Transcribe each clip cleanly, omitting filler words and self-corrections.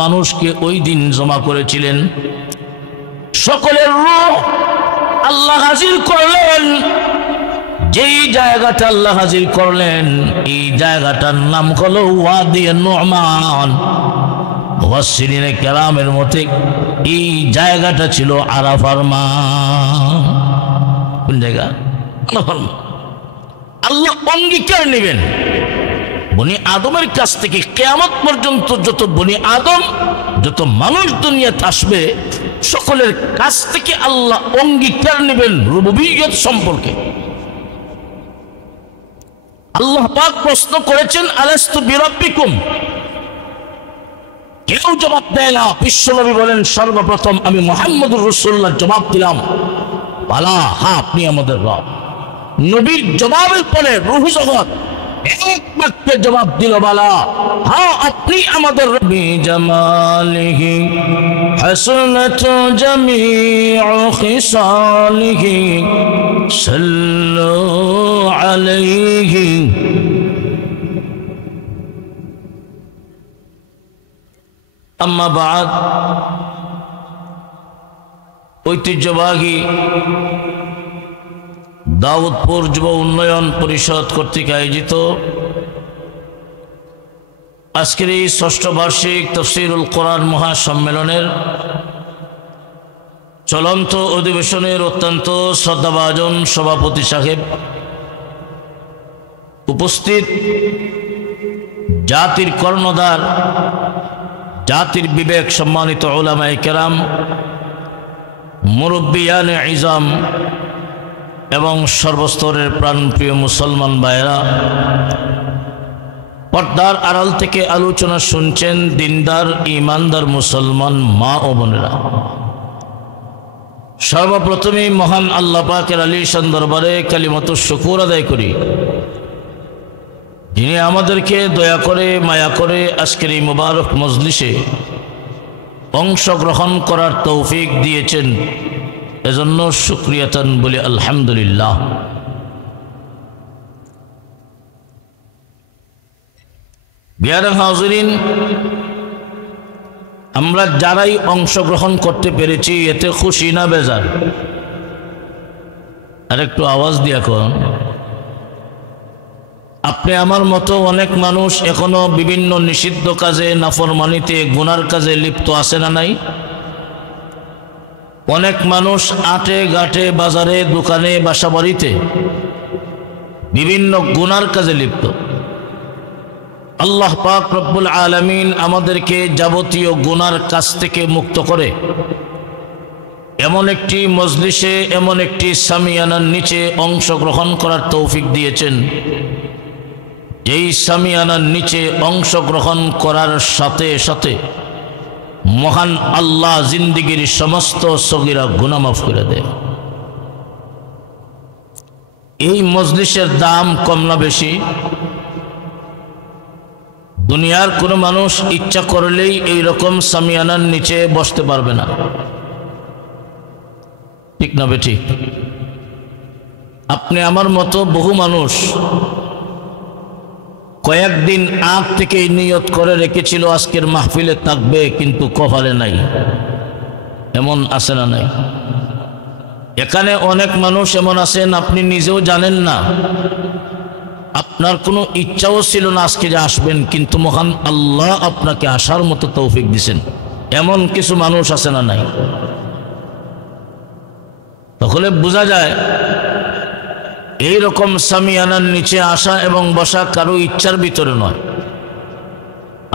মানুষকে ওই দিন জমা করেছিলেন। সকলের রূহ আল্লাহ হাজির করলেন। যেই জায়গাটা আল্লাহ হাজির করলেন এই জায়গাটার নাম হলো ওয়াদি নুমান। মুফাসসিরিনে কেরামের মতে এই জায়গাটা ছিল আরাফার মাঠ। কোন জায়গা? আরাফার মাঠ। আল্লাহ অঙ্গীকার নেবেন বনি আদমের কাছ থেকে কিয়ামত পর্যন্ত যত বনি আদম, যত মানুষ দুনিয়াতে আসবে সকলের কাছ থেকে আল্লাহ অঙ্গীকার নেবেন রুবুবিয়্যত সম্পর্কে। আল্লাহ পাক প্রশ্ন করেছেন আলাস্তু বিরাব্বিকুম, কেউ জবাব দেয় না। বিশ্বনবী বলেন সর্বপ্রথম আমি মুহাম্মদুর রাসূলুল্লাহ জবাব দিলাম, বালা, হ্যাঁ আপনি আমাদের রব। নবীর জবাবের পরে রূহ জগৎ এক বাক্যে জবাব দিল, বালা, হ্যাঁ আপনি আমাদের রব। জামালিহি হাসনাতু জামিউ খিসালিহি সাল্লু আলাইহি। আম্মা বাদ, ঐতিহ্যবাহী দাউদপুর যুব উন্নয়ন পরিষদ কর্তৃক আয়োজিত আজকের এই ষষ্ঠ বার্ষিক তাফসীরুল কোরআন মহাসম্মেলনের চলন্ত অধিবেশনের অত্যন্ত শ্রদ্ধাভাজন সভাপতি সাহেব, উপস্থিত জাতির কর্ণধার, জাতির বিবেক সম্মানিত উলামায়ে কেরাম, মুরব্বিয়ানে ইজাম এবং সর্বস্তরের প্রাণপ্রিয় মুসলমান ভাইয়েরা, পর্দার আড়াল থেকে আলোচনা শুনছেন দিনদার ইমানদার মুসলমান মা ও বোনেরা, সর্বপ্রথমেই মহান আল্লাহ পাকের আলিশান দরবারে কালিমাতুশ শুকর আদায় করি, যিনি আমাদেরকে দয়া করে মায়া করে আজকের এই মুবারক মজলিসে অংশগ্রহণ করার তৌফিক দিয়েছেন। এজন্য শুকরিয়াতান বলি আলহামদুলিল্লাহ। বিয়ার হাজিরিন, আমরা যারাই অংশগ্রহণ করতে পেরেছি এতে খুশি না বেজার? আর একটু আওয়াজ দিয়া কোন। আপনি আমার মতো অনেক মানুষ এখনো বিভিন্ন নিষিদ্ধ কাজে, নাফরমানিতে, গুনার কাজে লিপ্ত আছে না নাই? অনেক মানুষ আটে ঘাটে, বাজারে, দোকানে, বাসাবাড়িতে বিভিন্ন গুনার কাজে লিপ্ত। আল্লাহ পাক রব্বুল আলামিন আমাদেরকে যাবতীয় গুনার কাজ থেকে মুক্ত করে এমন একটি মজলিসে, এমন একটি সামিয়ানার নিচে অংশগ্রহণ করার তৌফিক দিয়েছেন, যেই সামিয়ানার নিচে অংশগ্রহণ করার সাথে সাথে মহান আল্লাহ জিন্দিগির সমস্ত সগীরা গুনাহ মাফ করে দেয়। এই মজলিসের দাম কম না বেশি? দুনিয়ার কোনো মানুষ ইচ্ছা করলেই এই রকম সামিয়ানার নিচে বসতে পারবে না, ঠিক না বেঠি? আপনি আমার মতো বহু মানুষ কয়েকদিন আগ থেকে নিয়ত করে রেখেছিল আজকের মাহফিলে থাকবে, কিন্তু কপালে নাই। এমন আছে না নাই? এখানে অনেক মানুষ এমন আছেন আপনি নিজেও জানেন না, আপনার কোনো ইচ্ছাও ছিল না আজকে যে আসবেন, কিন্তু মহান আল্লাহ আপনাকে আসার মতো তৌফিক দিয়েছেন। এমন কিছু মানুষ আছে না নাই? তাহলে বোঝা যায় এই রকম সামিয়ানার নিচে আসা এবং বসা কারো ইচ্ছার ভিতরে নয়।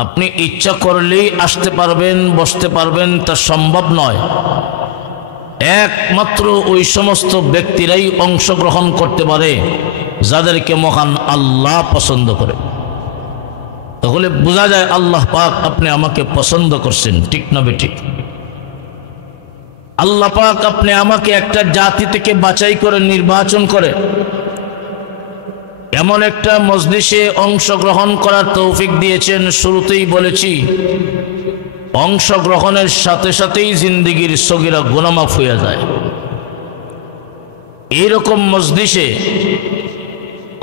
আপনি ইচ্ছা করলেই আসতে পারবেন, বসতে পারবেন, তা সম্ভব নয়। একমাত্র ওই সমস্ত ব্যক্তিরাই অংশগ্রহণ করতে পারে যাদেরকে মহান আল্লাহ পছন্দ করে। তাহলে বোঝা যায় আল্লাহ পাক আপনি আমাকে পছন্দ করছেন, ঠিক না বেঠিক? আল্লাহ পাক আপনি আমাকে একটা জাতি থেকে বাছাই করে, নির্বাচন করে এমন একটা মজলিসে অংশগ্রহণ করার তৌফিক দিয়েছেন। শুরুতেই বলেছি, অংশগ্রহণের সাথে সাথেই জিন্দেগির সগীরা গুনাহ মাফ হয়ে যায়। এইরকম মজলিসে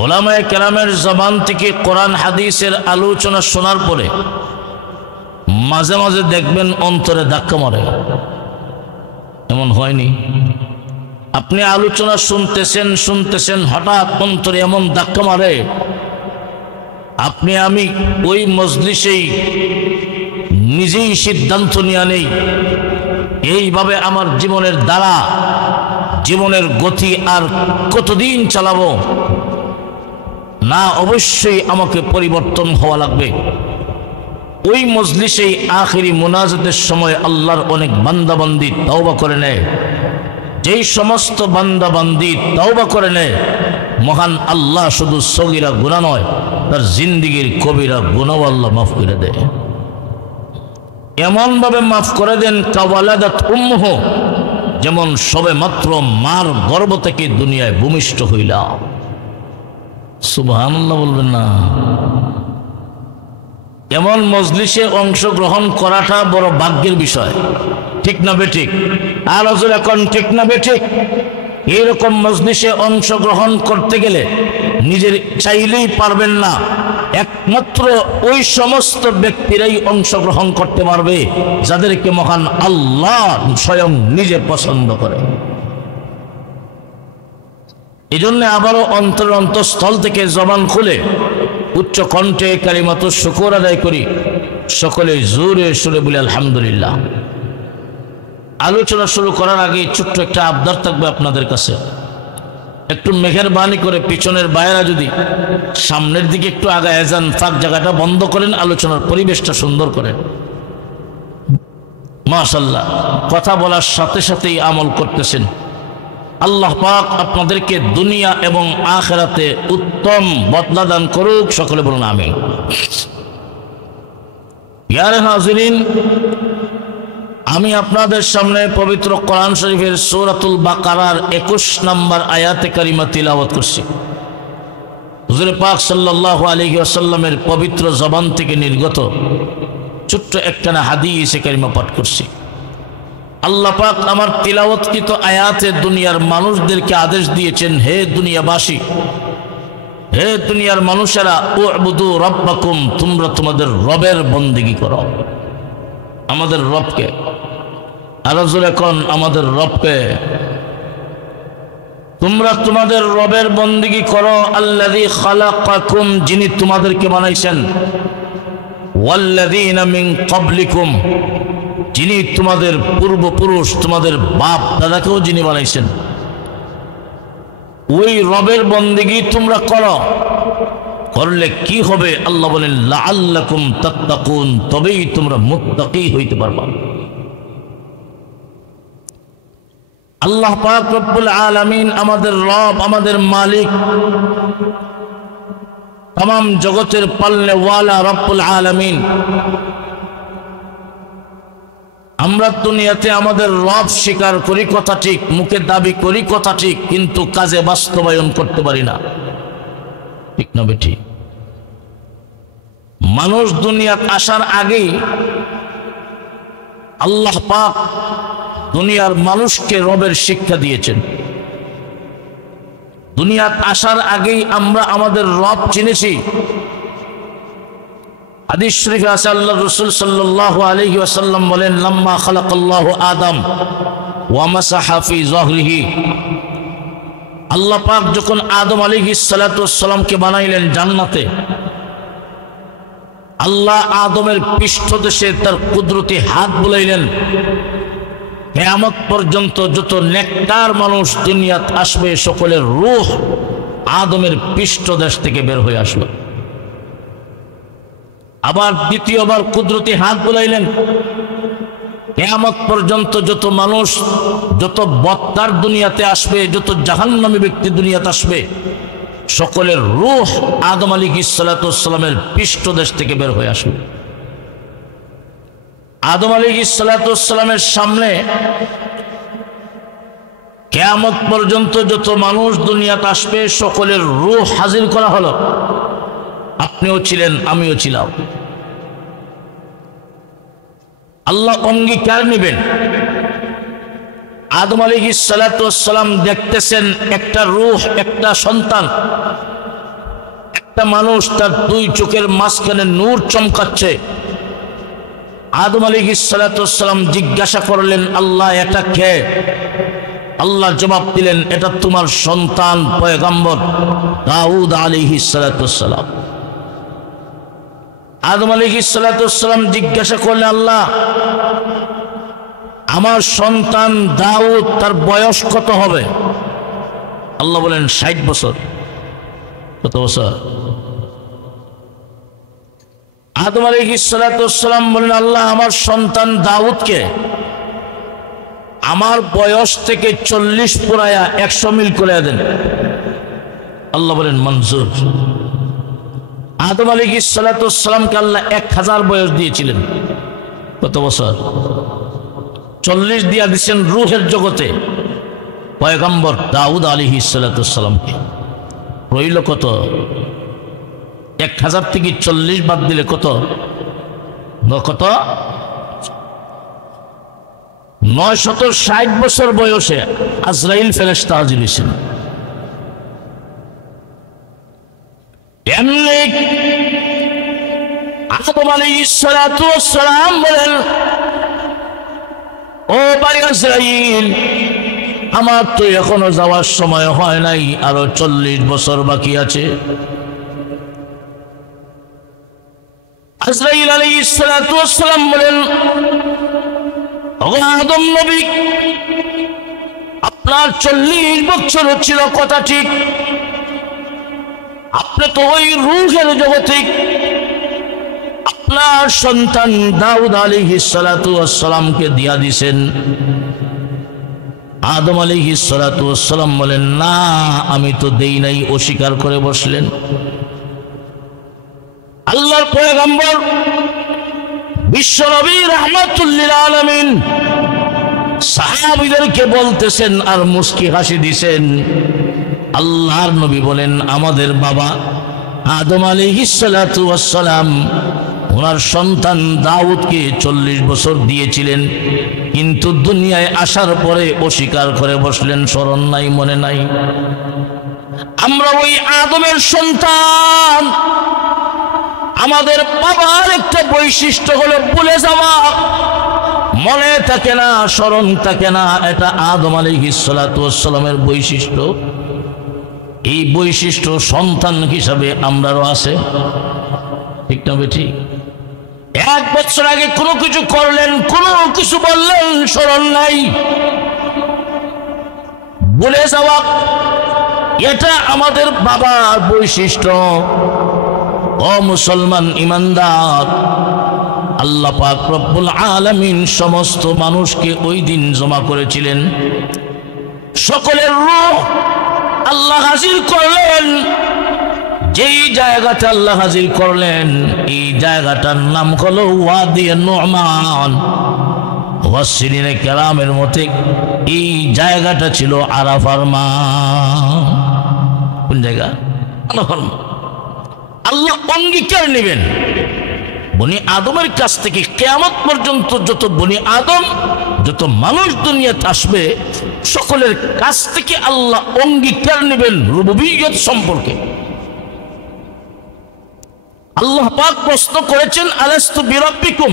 উলামায়ে কেরামের জবান থেকে কোরআন হাদিসের আলোচনা শোনার পরে মাঝে মাঝে দেখবেন অন্তরে ধাক্কা মারে, এমন হয়নি? আপনি আলোচনা শুনতেছেন হঠাৎ অন্তরে এমন ধাক্কা মারে, আপনি আমি ওই মজলিসেই নিজেই সিদ্ধান্ত নিয়ে নেই এইভাবে আমার জীবনের দ্বারা জীবনের গতি আর কতদিন চালাবো না, অবশ্যই আমাকে পরিবর্তন হওয়া লাগবে। ওই মজলিসেই আখিরি মুনাজাতের সময় আল্লাহর অনেক বান্দাবান্দি তওবা করে নেয়। যেই সমস্ত বান্দাবান্দি তওবা করে নেয়, মহান আল্লাহ শুধু সগীরা গুনাহ নয়, তার জিন্দিগির কবিরা গুনাহ আল্লাহ মাফ করে দেয়। এমন ভাবে মাফ করে দেন কাওয়ালাদাত উম্মুহু, যেমন সবে মাত্র মার গর্ভ থেকে দুনিয়ায় ভূমিষ্ঠ হইলা। সুবহানাল্লাহ বলবেন না? এমন মজলিসে অংশগ্রহণ করাটা বড় ভাগ্যের বিষয়, ঠিক না বেঠিক? আর হজুর এখন ঠিক না বেঠিক? এইরকম মজলিসে অংশগ্রহণ করতে গেলে নিজের চাইলেই পারবেন না, একমাত্র ওই সমস্ত ব্যক্তিরাই অংশগ্রহণ করতে পারবে যাদেরকে মহান আল্লাহ স্বয়ং নিজে পছন্দ করে। এই জন্য আবারও অন্তঃস্থল থেকে জবান খুলে উচ্চ কণ্ঠে কালিমাতুশ শুকর আদায় করি, সকলে জোরে সুরে বলি আলহামদুলিল্লাহ। আলোচনা শুরু করার আগে ছোট্ট একটা আবদার থাকবে আপনাদের কাছে, একটু মেহেরবানি করে পিছনের বাইরা যদি সামনের দিকে একটু আগায় যান, ফাঁক জায়গাটা বন্ধ করেন, আলোচনার পরিবেশটা সুন্দর করেন। মাশাআল্লাহ, কথা বলার সাথে সাথেই আমল করতেছেন। আল্লাহ পাক আপনাদেরকে দুনিয়া এবং আখিরাতে উত্তম বদলা দান করুক, সকলে বলুন আমিন। ইয়া হাজিরিন, আমি আপনাদের সামনে পবিত্র কোরআন শরীফের সূরাতুল বাকারার 21 নম্বর আয়াতে কারিমা তিলাওয়াত করছি। হুজুর পাক সাল্লাল্লাহু আলাইহি ওয়াসাল্লামের পবিত্র জবান থেকে নির্গত ছোট্ট একখানা হাদিসে কারিমা পাঠ করছি। আল্লাহ পাক আমার তিলাওয়াতকৃত আয়াতে দুনিয়ার মানুষদেরকে আদেশ দিয়েছেন, হে দুনিয়াবাসী, হে দুনিয়ার মানুষেরা, উ'বুদু রাব্বাকুম, তোমরা তোমাদের রবের বন্দেগী করো। আমাদের রবকে, আরো জোরে কোন আমাদের রবকে। তোমরা তোমাদের রবের বন্দেগী করো, আল্লাযী খালাকাকুম, যিনি তোমাদেরকে বানাইছেন, ওয়াল্লাযীনা মিন ক্বাবলিকুম, যিনি তোমাদের পূর্বপুরুষ, তোমাদের বাপ দাদাকেও যিনি বানাইছেন, ওই রবের বন্দেগী তোমরা করো। করলে কি হবে? আল্লাহ বলেন লাআল্লাকুম তাত্তাকুন, তবেই তোমরা মুত্তাকী হইতে পারবা। আল্লাহ পাক রব্বুল আলামিন আমাদের রব, আমাদের মালিক, तमाम जगतेर पालने वाला रब्बुल आलामीन। আমরা দুনিয়াতে আমাদের রব স্বীকার করি কথা ঠিক, মুখে দাবি করি কথা ঠিক, কিন্তু কাজে বাস্তবায়ন করতে পারি না, ঠিক না বেঠি? মানুষ দুনিয়াতে আসার আগেই আল্লাহ পাক দুনিয়ার মানুষকে রবের শিক্ষা দিয়েছেন। দুনিয়াতে আসার আগেই আমরা আমাদের রব চিনেছি। হাদিস শরীফে আছে আল্লাহর রাসূল সাল্লাল্লাহু আলাইহি ওয়াসাল্লাম বলেন, লাম্মা খালাকাল্লাহু আদম ওয়া মাসাহা ফি যহরিহি, আল্লাহ পাক যখন আদম আলাইহিস সালাতু ওয়াস সালামকে বানাইলেন জান্নাতে, আল্লাহ আদমের পৃষ্ঠদেশে তার কুদরতি হাত বুলাইলেন। কিয়ামত পর্যন্ত যত নেককার মানুষ দুনিয়াতে আসবে সকলের রূহ আদমের পৃষ্ঠদেশ থেকে বের হয়ে আসলো। আবার দ্বিতীয়বার কুদরতি হাত বুলাইলেন। কিয়ামত পর্যন্ত যত মানুষ, যত বদকার দুনিয়াতে আসবে, যত জাহান্নামী ব্যক্তি দুনিয়াতে আসবে, সকলের রূহ আদম আলাইহিস সালাতু ওয়াস সালামের পৃষ্ঠদেশ থেকে বের হয়ে আসবে। আদম আলাইহিস সালাতু ওয়াস সালামের সামনে কিয়ামত পর্যন্ত যত মানুষ দুনিয়াতে আসবে সকলের রূহ হাজির করা হলো। আপনিও ছিলেন, আমিও ছিলাম। আল্লাহ অঙ্গীকার নেবেন। আদম আলাইহিস সালাতু ওয়াস সালাম দেখতেছেন একটা রূহ, একটা সন্তান, একটা মানুষ, তার দুই চোখের মাঝখানে নূর চমকাচ্ছে। আদম আলাইহিস সালাতু ওয়াস সালাম জিজ্ঞাসা করলেন, আল্লাহ এটা কে? আল্লাহ জবাব দিলেন, এটা তোমার সন্তান পয়গম্বর দাউদ আলাইহিস সালাতু ওয়াস সালাম। আদম আলাইহিস সালাতু ওয়াস সালাম জিজ্ঞাসা করলেন, আল্লাহ আমার সন্তান দাউদ তার বয়স কত হবে? আল্লাহ বলেন 60 বছর। কত বছর? আদম আলাইহিস সালাতু ওয়াস সালাম বলেন, আল্লাহ আমার সন্তান দাউদকে আমার বয়স থেকে 40 পুরায়া 100 মিল করে দেন। আল্লাহ বলেন মঞ্জুর। আদম আলাইহিস সালাতু ওয়াস সালামকে আল্লাহ 1000 বয়স দিয়েছিলেন। কত বছর? 40 দিয়া দিচ্ছেন রূহের জগতে পয়গম্বর দাউদ আলাইহিস সালাতু ওয়াস সালামকে। রইল কত? 1000 থেকে 40 বাদ দিলে কত? কত? 960 বছর বয়সে আজরাইল ফেরেশতা হাজির হয়েছেন। এমনি আদম আলাইহিস সালাতু ওয়াস সালাম বলেন, ও ভাই আজরাইল, আমার তো এখনো যাওয়ার সময় হয় নাই, আরো 40 বছর বাকি আছে। আজরাইল আলাইহিস সালাতু ওয়াস সালাম বলেন, ও আদম নবী, আপনার 40 বছর ছিল কথা ঠিক, আপনি তো ওই রূহের জগতে আপনার সন্তান দাউদ আলাইহিস সালাতু ওয়াস সালামকে দিয়া দিয়েছেন। আদম আলাইহিস সালাতু ওয়াস সালাম বলেন, না আমি তো দেই নাই, অস্বীকার করে বসলেন। আল্লাহর পয়গম্বর বিশ্বনবী রাহমাতুল লিল আলামিন সাহাবীদেরকে বলতেছেন আর মুস্কি হাসি দিছেন। আল্লাহর নবী বলেন, আমাদের বাবা আদম আলাইহিস সালাতু ওয়াস সালাম ওনার সন্তান দাউদকে 40 বছর দিয়েছিলেন, কিন্তু দুনিয়ায় আসার পরে অস্বীকার করে বসলেন। স্মরণ নাই, মনে নাই? আমরা ওই আদমের সন্তান। আমাদের বাবার একটা বৈশিষ্ট্য হলো ভুলে যাওয়া, মনে থাকে না, স্মরণ থাকে না। এটা আদম আলাইহিস সালাতু ওয়াস সালামের বৈশিষ্ট্য। এই বৈশিষ্ট্য সন্তান হিসাবে আমরারও আছে, ঠিক না বেঠিক? 1 বছর আগে কোনো কিছু করলেন, কোনো কিছু বললেন, স্মরণ নাই, ভুলে যাওয়া, এটা আমাদের বাবার বৈশিষ্ট্য। ও মুসলমান ইমানদার, আল্লাহ পাক রব্বুল আলামিন সমস্ত মানুষকে ওই দিন জমা করেছিলেন। সকলের রূহ আল্লাহ হাজির করলেন। যেই জায়গাটা আল্লাহ হাজির করলেন, এই জায়গাটার নাম হলো ওয়াদি নুমান। মুফাসসিরিনে কেরামের মতে এই জায়গাটা ছিল আরাফার মাঠ। কোন জায়গা? আরাফার মাঠ। আল্লাহ অঙ্গীকার নেবেন বনি আদমের কাছ থেকে কিয়ামত পর্যন্ত। যত বনি আদম, যত মানুষ দুনিয়াতে আসবে, সকলের কাছ থেকে আল্লাহ অঙ্গীকার নেবেন রুবুবিয়্যত সম্পর্কে। আল্লাহ পাক প্রশ্ন করেছেন, আলাস্তু বিরাব্বিকুম?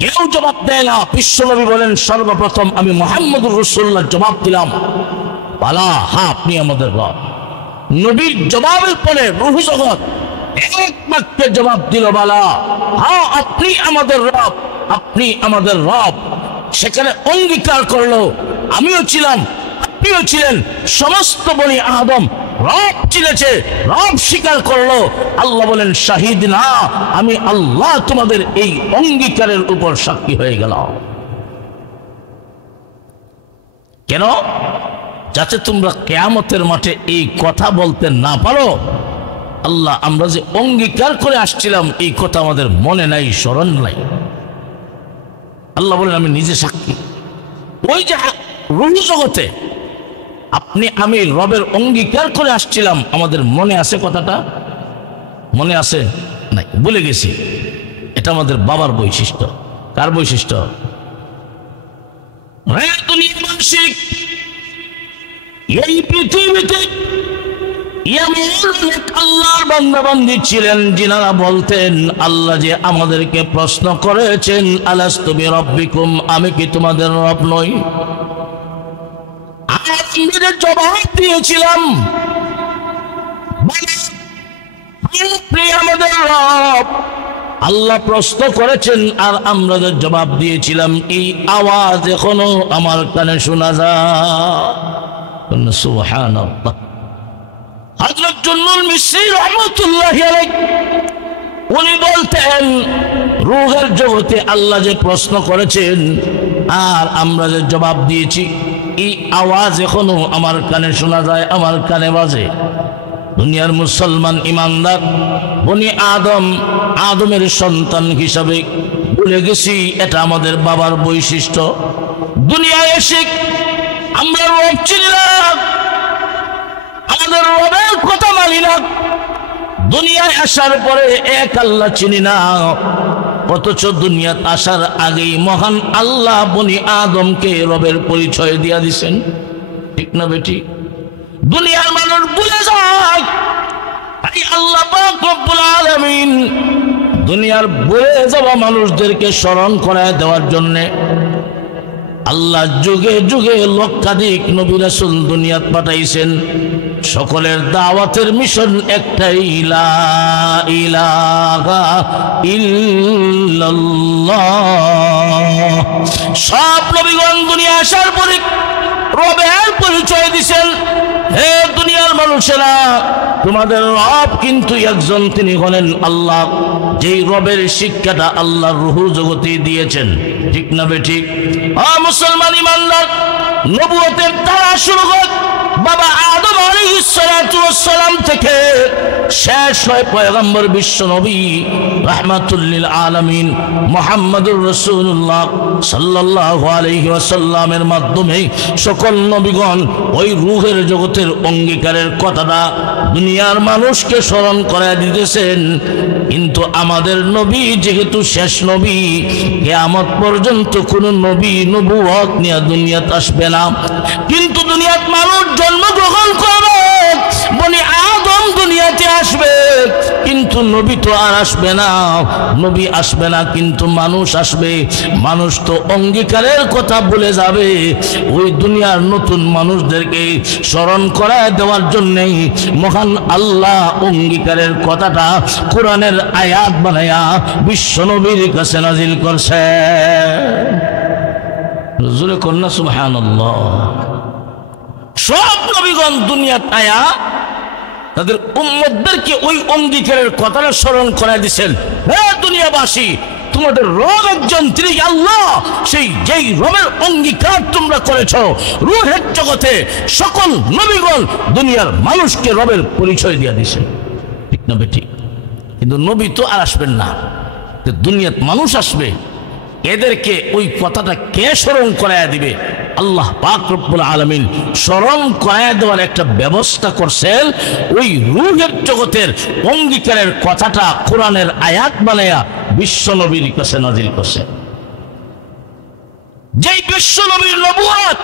কেউ জবাব দেয় না। বিশ্বনবী বলেন, সর্বপ্রথম আমি মুহাম্মদুর রাসূলুল্লাহ জবাব দিলাম, বালা, হ্যাঁ আপনি আমাদের রব। নবীর জবাবের পরে রূহ জগৎ এক বাক্যে জবাব দিল, বালা, হ্যাঁ আপনি আমাদের রব, আপনি আমাদের রব। সেখানে অঙ্গীকার করলো, আমিও ছিলাম, আপনিও ছিলেন, সমস্ত বনি আদম রব চিনেছে, রব স্বীকার করলো। আল্লাহ বলেন, শাহিদ না, আমি আল্লাহ তোমাদের এই অঙ্গীকারের উপর সাক্ষী হয়ে গেলাম। কেন? যাতে তোমরা কিয়ামতের মাঠে এই কথা বলতে না পারো, আল্লাহ আমরা যে অঙ্গীকার করে আসছিলাম এই কথা আমাদের মনে নাই, স্মরণ নাই। আল্লাহ বলেন, আমি নিজে সাক্ষী। ওই যে রূহ জগতে আপনি আমি রবের অঙ্গীকার করে আসছিলাম, আমাদের মনে আছে কথাটা? মনে আছে? নাই, ভুলে গেছি। এটা আমাদের বাবার বৈশিষ্ট্য। কার বৈশিষ্ট্য? দুনিয়া মানসিক, এই পৃথিবীতে আল্লাহর বান্দা-বান্দী ছিলেন যিনারা বলতেন আল্লাহ যে আমাদেরকে প্রশ্ন করেছেন আলাস্তু বিরাব্বিকুম, আমি কি তোমাদের রব নই? আমরা জবাব দিয়েছিলাম আমাদের রব। আল্লাহ প্রশ্ন করেছেন আর আমরা জবাব দিয়েছিলাম। এই আওয়াজ এখনো আমার কানে শোনা যায়। সুবহানাল্লাহ। হযরত জুন্নুল মিসরি রাহমাতুল্লাহি আলাইহি উনি বলতেন রূহের জগতে আল্লাহ যে প্রশ্ন করেছেন আর আমরা যে জবাব দিয়েছি, এই আওয়াজ এখনো আমার কানে শোনা যায়, আমার কানে বাজে। দুনিয়ার মুসলমান ইমানদার বনি আদমের সন্তান হিসাবে ভুলে গেছি এটা আমাদের বাবার বৈশিষ্ট্য। দুনিয়ায় এসে আমরা রব চিনি না, আমাদের রবের কথা মানি না। দুনিয়ায় আসার পরে এক আল্লাহ চিনি না, অথচ দুনিয়াতে আসার আগেই মহান আল্লাহ বনি আদমকে রবের পরিচয় দিয়া দিছেন। ঠিক না বেটি? দুনিয়ার মানুষ ভুলে যায়, তাই আল্লাহ পাক রব্বুল আলামিন দুনিয়ার ভুলে যাওয়া মানুষদেরকে স্মরণ করায় দেওয়ার জন্য আল্লাহ যুগে যুগে লক্ষাধিক নবী রাসূল দুনিয়াত পাঠাইছেন। সকলের দাওয়াতের মিশন একটাই, লা ইলাহা ইল্লাল্লাহ। সব নবীগণ দুনিয়া আসার পরে রবের পরিচয় দিয়েছেন, হে দুনিয়ার মানুষেরা তোমাদের রব কিন্তু একজন, তিনি হলেন আল্লাহ। যেই রবের শিক্ষাটা আল্লাহর রূহ জগতে দিয়েছেন। ঠিক না বেঠিক? মুসলমান ইমানদার, নবুয়তের তারা শুরু হয় বাবা আদম আলাইহিস সালাতু ওয়াস সালাম থেকে শেষ হয় পয়গম্বর বিশ্ব নবী রাহমাতুল লিল আলামিন মুহাম্মদুর রাসূলুল্লাহ সাল্লাল্লাহু আলাইহি ওয়াসাল্লামের মাধ্যমে সকল নবীগণ ওই রূহের জগতের অঙ্গীকারের কথাটা দুনিয়ার মানুষকে স্মরণ করায় দিতেছেন। কিন্তু আমাদের নবী যেহেতু শেষ নবী, কিয়ামত পর্যন্ত কোন নবী নবুয়ত নিয়ে দুনিয়াতে আসবে না। কিন্তু দুনিয়াত মানুষ জন্মগ্রহণ করবে, বনি আদম দুনিয়াতে আসবে, কিন্তু নবী তো আর আসবে না। নবী আসবে না কিন্তু মানুষ আসবে। মানুষ তো অঙ্গীকারের কথা ভুলে যাবে। ওই দুনিয়ার নতুন মানুষদেরকে স্মরণ করায় দেওয়ার জন্যই মহান আল্লাহ অঙ্গীকারের কথাটা কোরআনের আয়াত বানায়া বিশ্ব নবীর কাছে নাজিল করছে। জোরে কন্যা সুবহানাল্লাহ। সব নবীগণ দুনিয়াত আয়া তাদের উম্মতদেরকে ওই অঙ্গীকারের কথাটা স্মরণ করায় দিচ্ছেন, হে দুনিয়াবাসী তোমাদের রব একজন, তিনি আল্লাহ। যেই রবের অঙ্গীকার তোমরা করেছো রূহের জগতে সকল নবীগণ দুনিয়ার মানুষকে রবের পরিচয় দিয়ে দিয়েছেন। ঠিক না বেটি? কিন্তু নবী তো আর আসবেন না, দুনিয়াত মানুষ আসবে। এদেরকে ওই কথাটা কে স্মরণ করায় দিবে? আল্লাহ পাক রব্বুল আলামিন স্মরণ করায় দেওয়ার একটা ব্যবস্থা করছেন। ওই রূহের জগতের অঙ্গীকারের কথাটা কোরআনের আয়াত বানায়া বিশ্ব নবীর কাছে নাজিল করছে। যেই বিশ্ব নবীর নবুয়ত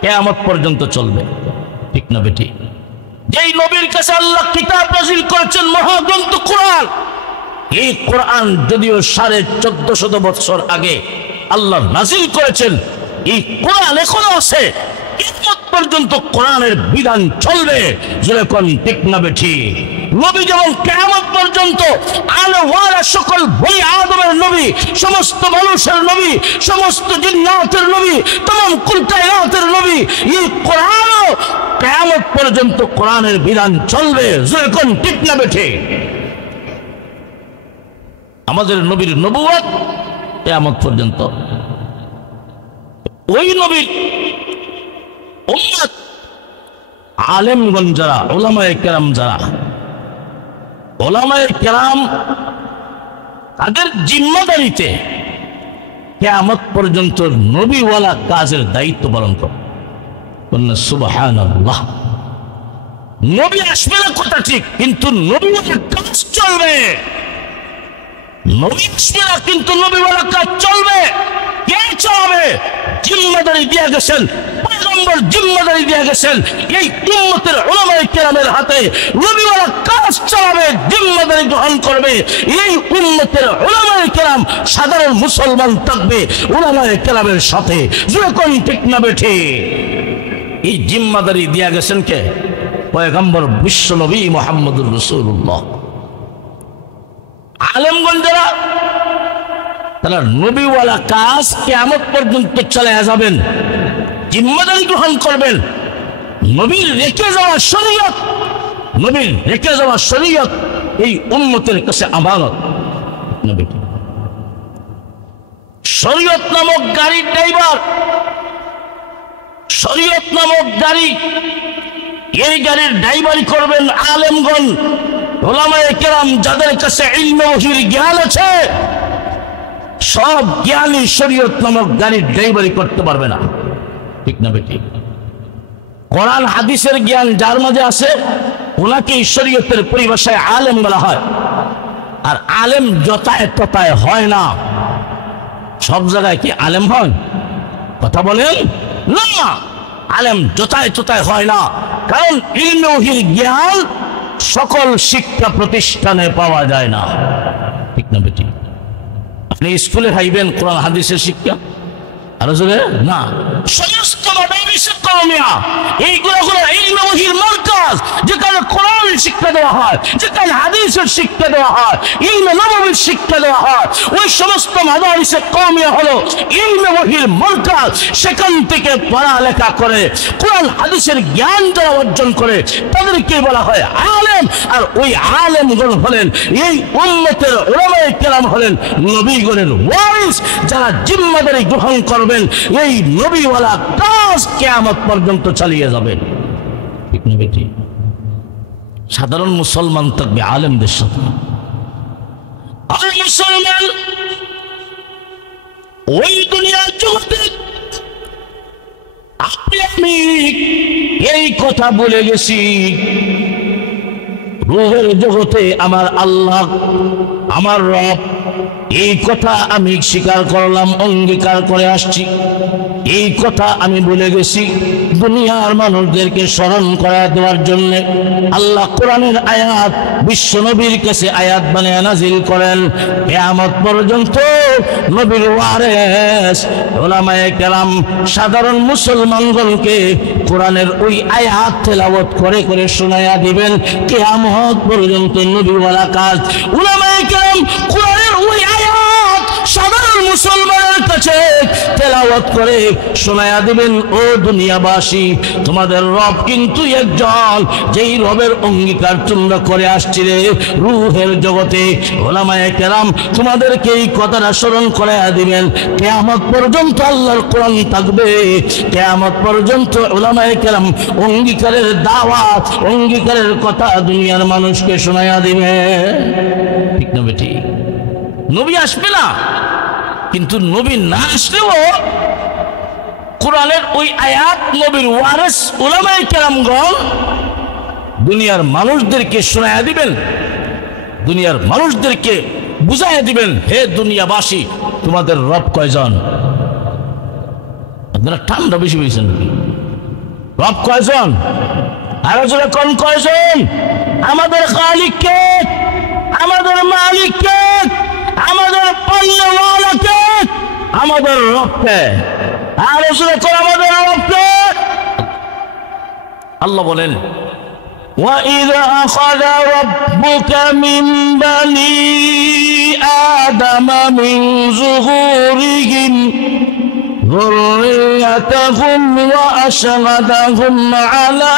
কিয়ামত পর্যন্ত চলবে। ঠিক না বেটি? যেই নবীর কাছে আল্লাহ কিতাব নাজিল করেছেন মহাগ্রন্থ কোরআন, এই কোরআন যদিও 1450 বছর আগে আল্লাহ নাজিল করেছেন, এই কোরআন এখনো আছে, কিয়ামত পর্যন্ত কোরআনের বিধান চলবে। যেরকম ঠিক না বেঠি? নবী যেমন কিয়ামত পর্যন্ত আলে ওয়ালা সকল বনি আদমের নবী, সমস্ত মানুষের নবী, সমস্ত জিন্নাতের নবী, तमाम কুল কায়নাতের নবী, এই কোরআনও কিয়ামত পর্যন্ত কোরআনের বিধান চলবে। যেরকম ঠিক না বেঠি? আমাদের নবীর নবুয়ত কিয়ামত পর্যন্ত। ওই নবীর উম্মত আলেমগণ যারা, উলামায়ে কেরাম যারা, উলামায়ে কেরাম তাদের জিম্মাদারিতে কিয়ামত পর্যন্ত নবীওয়ালা কাজের দায়িত্ব পালন করে। সুবহানাল্লাহ। নবী আসবে না কথা ঠিক, কিন্তু নবীওয়ালা কাজ চলবে। নবী আসবে না কিন্তু নবীওয়ালা কাজ চলবে। কে চলবে? জিম্মাদারি দিয়ে গেছেন পয়গম্বর নম্বর জিম্মাদারি দিয়ে গেছেন এই উম্মতের উলামায়ে কেরামের হাতে নবীওয়ালা কাজ চালাবে, জিম্মাদারি গ্রহণ করবে এই উম্মতের উলামায়ে কেরাম, সাধারণ মুসলমান থাকবে উলামায়ে কেরামের সাথে। যখন ঠিক না বেঠে এই জিম্মাদারি দিয়ে গেছেন কে? পয়গম্বর বিশ্ব নবী মুহাম্মদুর রাসূলুল্লাহ। আলেমগণ যারা, তারা নবীওয়ালা কাজ কিয়ামত পর্যন্ত চালিয়ে যাবেন, জিম্মাদারি গ্রহণ করবেন। নবীর রেখে যাওয়া শরীয়ত, নবীর রেখে যাওয়া শরীয়ত এই উম্মতের কাছে আমানত। নবী শরীয়ত নামক গাড়ির ড্রাইভার, শরীয়ত নামক গাড়ি, এই গাড়ির ড্রাইভারি করবেন আলেমগণ, উলামায়ে কেরাম, যাদের কাছে ইলমে ওহীর জ্ঞান আছে। সব জ্ঞানী শরীয়ত নামক গাড়ির ড্রাইভারি করতে পারবে না, ঠিক না বেটি? কোরআন হাদিসের জ্ঞান যার মাঝে আছে ওনাকে শরীয়তের পরিভাষায় আলেম বলা হয়। আর আলেম যতায় ততায় হয় না। সব জায়গায় কি আলেম হয়? কথা বলেন না, আলেম যতায় ততায় হয় না। কারণ ইলমে ওহীর জ্ঞান সকল শিক্ষা প্রতিষ্ঠানে পাওয়া যায় না, ঠিক না বেটি? আপনি স্কুলে খাইবেন কোরআন হাদিসের শিক্ষা? আর না, সমস্ত মাদ্রাসা কওমিয়া এইগুলো হলো ইলমে ওহীর মারকাজ, যেখানে কোরআন শিক্ষা দেওয়া হয়, যেখানে হাদিসের শিক্ষা দেওয়া হয়, ইলমে নববীর শিক্ষা দেওয়া হয়। ওই সমস্ত মাদ্রাসা কওমিয়া হলো ইলমে ওহীর মারকাজ। সেখান থেকে পড়ালেখা করে কোরআন হাদিসের জ্ঞান যারা অর্জন করে তাদেরকে বলা হয় আলেম। আর ওই আলেমগণ হলেন এই উম্মতের উলামায়ে কেরাম, হলেন নবীগণের ওয়ারিস, যারা জিম্মাদারি গ্রহণ করবেন এই নবীওয়ালা কাজ কিয়ামত পর্যন্ত চালিয়ে যাবেন, ঠিক না বেটি? সাধারণ মুসলমান থাকবে আলেমদের সাথে। আর মুসলমান ওই দুনিয়ার জগতে আপনি আমি এই কথা বলে গেছি, রূহের জগতে আমার আল্লাহ, আমার রব, এই কথা আমি স্বীকার করলাম, অঙ্গীকার করে আসছি। এই কথা আমি বলে গেছি দুনিয়ার মানুষদেরকে স্মরণ করা দেওয়ার জন্য আল্লাহ কোরআনের আয়াত বিশ্ব নবীর কাছে আয়াত বানিয়ে নাজিল করেন। কিয়ামত পর্যন্ত নবীর ওয়ারিস উলামায়ে কেরাম সাধারণ মুসলমানগণকে কোরআনের ওই আয়াত তেলাওয়াত করে করে শোনায়া দিবেন। কিয়ামত পর্যন্ত নবীওয়ালা কাজ উলামায়ে কেরাম কোরআনের ওই আয়াত সাধারণ মুসলমানের কাছে তেলাওয়াত করে শোনায়া দিবেন। ও দুনিয়াবাসী, তোমাদের রব কিন্তু একজন, যেই রবের অঙ্গীকার তোমরা করে আসছিলে রূহের জগতে। উলামায়ে কেরাম তোমাদেরকে এই কথাটা স্মরণ করায়া দিবেন। কিয়ামত পর্যন্ত আল্লাহর কোরআন থাকবে, কিয়ামত পর্যন্ত উলামায়ে কেরাম অঙ্গীকারের দাওয়াত, অঙ্গীকারের কথা দুনিয়ার মানুষকে শোনায়া দিবে, ঠিক না বেটি? নবী আসবে না, কিন্তু নবী না আসলেও কোরআনের ওই আয়াত নবীর ওয়ারিস উলামায়ে কেরামগণ দুনিয়ার মানুষদেরকে শোনায়া দিবেন, দুনিয়ার মানুষদেরকে বুঝাইয়া দিবেন, হে দুনিয়াবাসী, তোমাদের রব কয়জন? আপনারা ঠান্ডা বেশি পেয়েছেন, রব কয়জন? আরো জোরে কোন কয়জন? আমাদের খালিক কে? আমাদের মালিক কে? আমাদের পাল্লেওয়ালা কে? আমাদের রব কে? আরো জোরে কোন আমাদের রব কে? আল্লাহ বলেন, وَإِذَا أَخَذَ رَبُّكَ مِنْ بَنِي آدَمَ مِنْ ظُهُورِهِمْ ذُرِّيَّتَهُمْ وَأَشْهَدَهُمْ عَلَى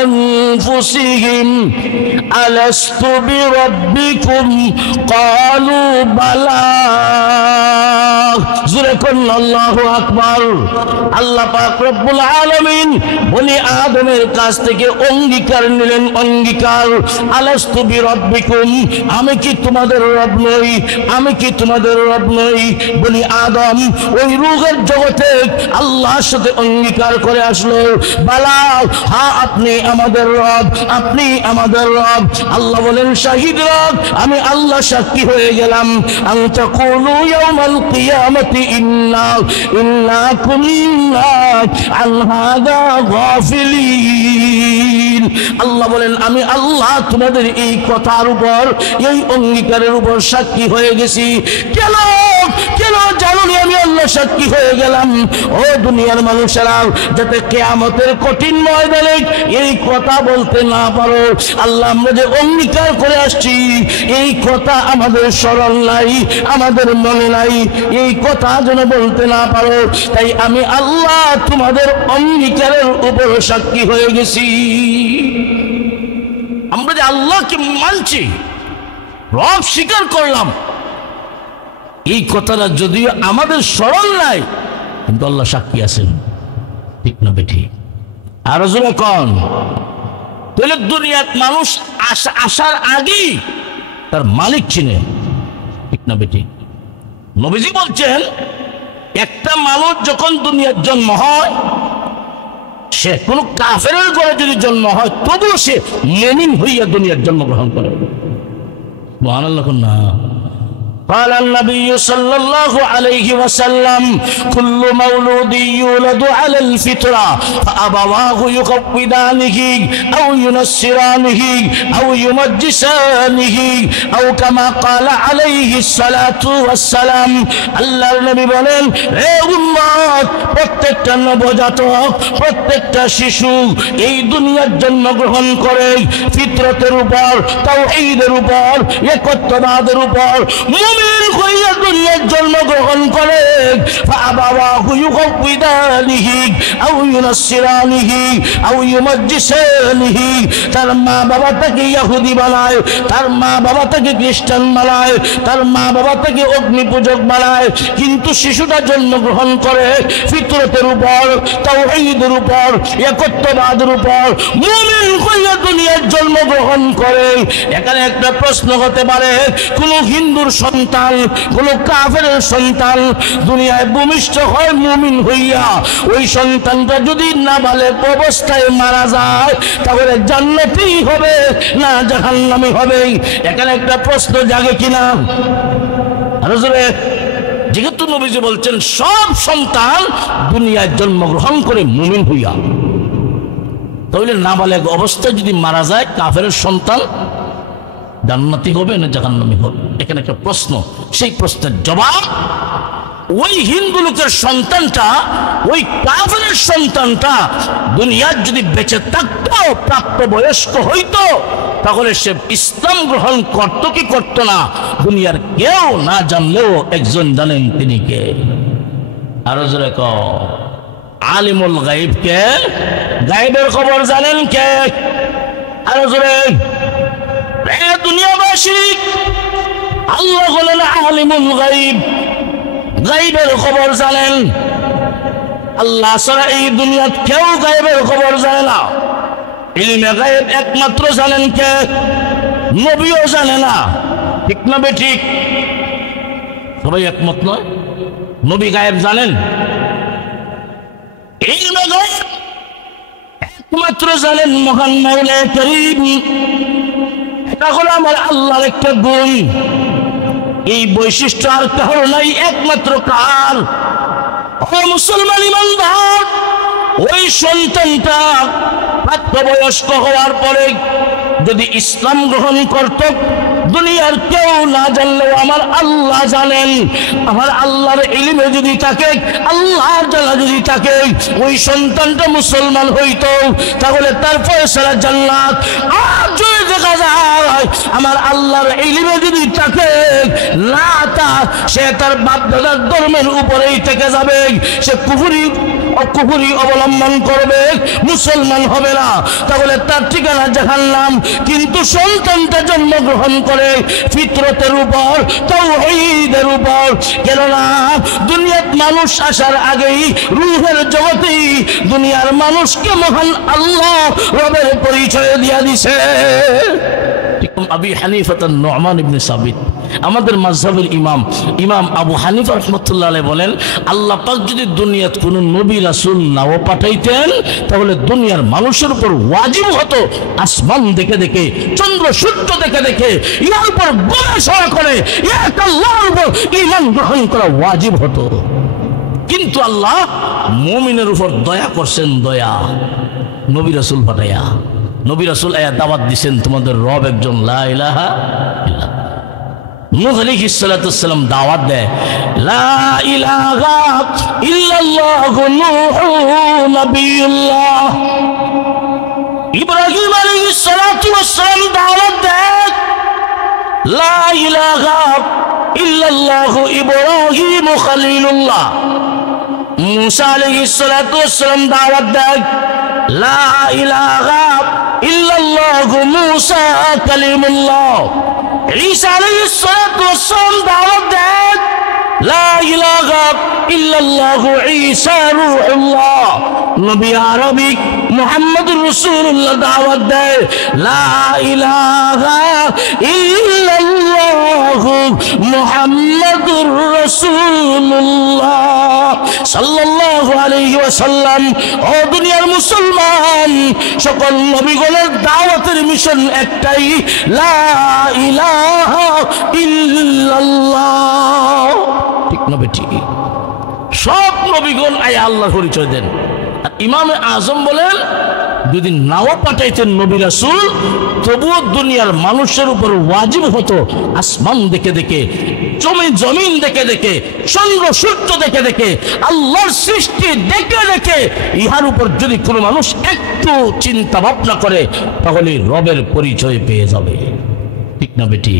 أَنفُسِهِمْ أَلَسْتُ بِرَبِّكُمْ قَالُوا بَلَى জোরে করুন আল্লাহু আকবার। আল্লাহ পাক রব্বুল আলামিন বনি আদমের কাছ থেকে অঙ্গীকার নিলেন, অঙ্গীকার, আলাস্তু বিরব্বিকুম, আমি কি তোমাদের রব নই? আমি কি তোমাদের রব নই? বনি আদম ওই রূহের জগতে আল্লাহর সাথে অঙ্গীকার করে আসলো, বালা, হ্যাঁ আপনি আমাদের রব, আপনি আমাদের রব। আল্লাহ বলেন, শাহিদ রব, আমি আল্লাহ সাক্ষী হয়ে গেলাম, আন তাকুলু ইয়াউমাল কিয়ামাতি ইন্না না ইন্না কুন্না আন হাযা গাফিলিন। আল্লাহ বলেন আমি আল্লাহ তোমাদের এই কথার উপর, এই অঙ্গীকারের উপর সাক্ষী হয়ে গেছি। কেন কেন জানুনি আমি আল্লাহ সাক্ষী হয়ে গেলাম? ও দুনিয়ার মানুষেরা, যাতে কিয়ামতের কঠিন ময়দানে এই কথা বলতে না পারো। আল্লাহ আমরা যে অঙ্গীকার করে আসছি এই কথা আমাদের স্মরণ নাই, আমাদের মনে নাই, এই কথা যেন বলতে না পারো। তাই আমি আল্লাহ তোমাদের অঙ্গীকারের উপর সাক্ষী হয়ে গেছি। আমরা যে আল্লাহকে মানছি, রব স্বীকার করলাম, এই কথাটা যদিও আমাদের স্মরণ নাই, কিন্তু আল্লাহ সাক্ষী আছেন। ঠিক না বেঠি? আর জোরে কোন? তাহলে দুনিয়াত মানুষ আসার আগেই তার মালিক চিনে। ঠিক না বেঠি? নবীজি বলছেন একটা মানুষ যখন দুনিয়ার জন্ম হয়, সে কোন কাফেরের ঘরে যদি জন্ম হয় তবুও সে মুমিন হইয়া দুনিয়ার জন্মগ্রহণ করে। সুবহানাল্লাহ না? قال النبي صلى الله عليه وسلم كل مولود يولد على الفطرة فأبواه يقوّدانه أو ينصرانه أو يمجسانه أو كما قال عليه الصلاة والسلام। আল্লাহর নবী বলেন, হে উম্মত, প্রত্যেকটা নবজাতক, প্রত্যেকটা শিশু এই দুনিয়ার জন্মগ্রহণ করে ফিতরতের উপর, তাওহীদের উপর, একত্ববাদের উপর মুমিন হইয়া দুনিয়ার জন্মগ্রহণ করে। ফাআবাওয়াহু ইউকাউইদানিহি আও ইউনাসসিরানিহি আও ইউমাজ্জিসানিহি। তার মা বাবা তাকে ইহুদি বানায়, তার মা বাবা তাকে খ্রিস্টান বানায়, তার মা বাবা তাকে অগ্নি পূজক বানায়, কিন্তু শিশুটা জন্মগ্রহণ করে ফিতরতের উপর, তাওহীদের উপর, একত্ববাদের উপর, মুমিন হইয়া দুনিয়ার জন্মগ্রহণ করে। এখানে একটা প্রশ্ন হতে পারে, কোন হিন্দুর সন্তান, কোন কাফেরের সন্তান দুনিয়ায় ভূমিষ্ঠ হয় মুমিন হইয়া, ওই সন্তানটা যদি নাবালেগ অবস্থায় মারা যায় তাহলে জান্নাতি হবে না জাহান্নামী হবে? এখানে একটা প্রশ্ন জাগে কিনা? আর যেহেতু নবীজি বলছেন সব সন্তান দুনিয়ায় জন্মগ্রহণ করে মুমিন হইয়া, তাহলে নাবালেগ অবস্থায় যদি মারা যায় কাফেরের সন্তান জান্নাতি হবে না জাহান্নামী হবে? এখানে একটা প্রশ্ন। সেই প্রশ্নের জবাব, ওই হিন্দু লোকের সন্তানটা, ওই কাফেরের সন্তানটা দুনিয়ার যদি বেঁচে থাকতো, প্রাপ্তবয়স্ক হইতো, তাহলে সে ইসলাম গ্রহণ করত কি করত না দুনিয়ার কেউ না জানলেও একজন জানেন, তিনি কে? আরো জোরে ক, আলিমুল গায়ব কে? গায়বের খবর জানেন কে? আরো জোরে। দুনিয়াবাসী, আল্লাহ হলেন আলিমুল গায়ব, গায়বের খবর জানেন। আল্লাহ ছাড়া এই দুনিয়াত কেউ গায়বের খবর জানে না। ইলমে গায়ব একমাত্র জানেন কে? নবীও জানে না। ঠিক না বেঠিক? সবাই একমত নয়? নবী গায়ব জানেন? ইলমে গায়ব একমাত্র জানেন মহান মাওলা করিম। এটা হলো আমার আল্লাহর একটা গুণ। এই বৈশিষ্ট্য আর কারো নাই, একমাত্র কার? ও মুসলমান ইমানদার, ওই সন্তানটা প্রাপ্তবয়স্ক হওয়ার পরে যদি ইসলাম গ্রহণ করত, দুনিয়ার কেউ না জানলেও আমার আল্লাহ জানেন। আমার আল্লাহর ইলমে যদি থাকে, আল্লাহর জানা যদি থাকে, ওই সন্তানটা মুসলমান হইতো, তাহলে তার ফয়সালা জান্নাত। আর যদি দেখা যায় আমার আল্লাহর ইলমে যদি থাকে না, সে তার বাপ দাদার ধর্মের উপরেই থেকে যাবে, সে কুফরি অবলম্বন করবে, মুসলমান হবে না, তাহলে তার ঠিকানা জাহান্নাম। কিন্তু সন্তানটা জন্মগ্রহণ করে ফিতরতের উপর, তাওহীদের উপর। কেননা দুনিয়ার মানুষ আসার আগেই রূহের জগতেই দুনিয়ার মানুষকে মহান আল্লাহ রবের পরিচয় দিয়া দিছে। আবি হানিফা নু'মান ইবনে সাবিত, আমাদের মাযহাবের ইমাম আবু হানিফা রাহমাতুল্লাহ আলাইহি বলেন, আল্লাহ পাক যদি দুনিয়াত কোন নবী রাসূল নাও পাঠাইতেন, তাহলে দুনিয়ার মানুষের উপর ওয়াজিব হতো আসমান দেখে দেখে, চন্দ্র সূর্য দেখে দেখে, ইয়ার উপর গবেষণা করে এক আল্লাহর উপর ঈমান গ্রহণ করা ওয়াজিব হতো। কিন্তু আল্লাহ মুমিনের উপর দয়া করছেন, দয়া। নবী রাসূল পাঠাইয়া, নবী রাসূল আয়া দাওয়াত দিছেন তোমাদের রব একজন, লা ইলাহা ইল্লাল্লাহ। নূহ আলাইহিস সালাতু ওয়াস সালাম দাওয়াত দেয়, লা ইলাহা ইল্লাল্লাহু নূহু নবিয়ুল্লাহ। ইব্রাহিম আলাইহিস সালাতু ওয়াস সালাম দাওয়াত দেয়, লা ইলাহা ইল্লাল্লাহু ইব্রাহিম খলিলুল্লাহ। মুসা আলাইহিস সালাতু ওয়াস সালাম দাওয়াত দেয়, লা ইলাহা ইল্লাল্লাহু মুসা কালিমুল্লাহ। ঈসা আলাইহিস সালাতু ওয়াস সালাম দাওয়াত দেয়, লা ইলাহা ইল্লাল্লাহু ঈসা রূহুল্লাহ। নবী আরবি মুহাম্মদুর রাসূলুল্লাহ দাওয়াত দেয়, লা ইলাহা ইল্লাল্লাহু মুহাম্মাদুর রাসূলুল্লাহ সাল্লাল্লাহু আলাইহি ওয়াসাল্লাম। ও দুনিয়ার মুসলমান, সকল নবীগণের দাওয়াতের মিশন একটাই, লা ইলাহা ইল্লাল্লাহ। ঠিক না বেটি? সব নবীগণ আয়া আল্লাহর পরিচয় দেন। আর ইমামে আজম বলেন, যদি নাও পাঠাইতেন নবী রাসূল, তবুও দুনিয়ার মানুষের উপর ওয়াজিব হতো আসমান দেখে দেখে, জমিন দেখে দেখে, চন্দ্র সূর্য দেখে দেখে, আল্লাহর সৃষ্টি দেখে দেখে ইহার উপর যদি কোনো মানুষ একটু চিন্তা ভাবনা করে, তাহলে রবের পরিচয় পেয়ে যাবে। ঠিক না বেটি?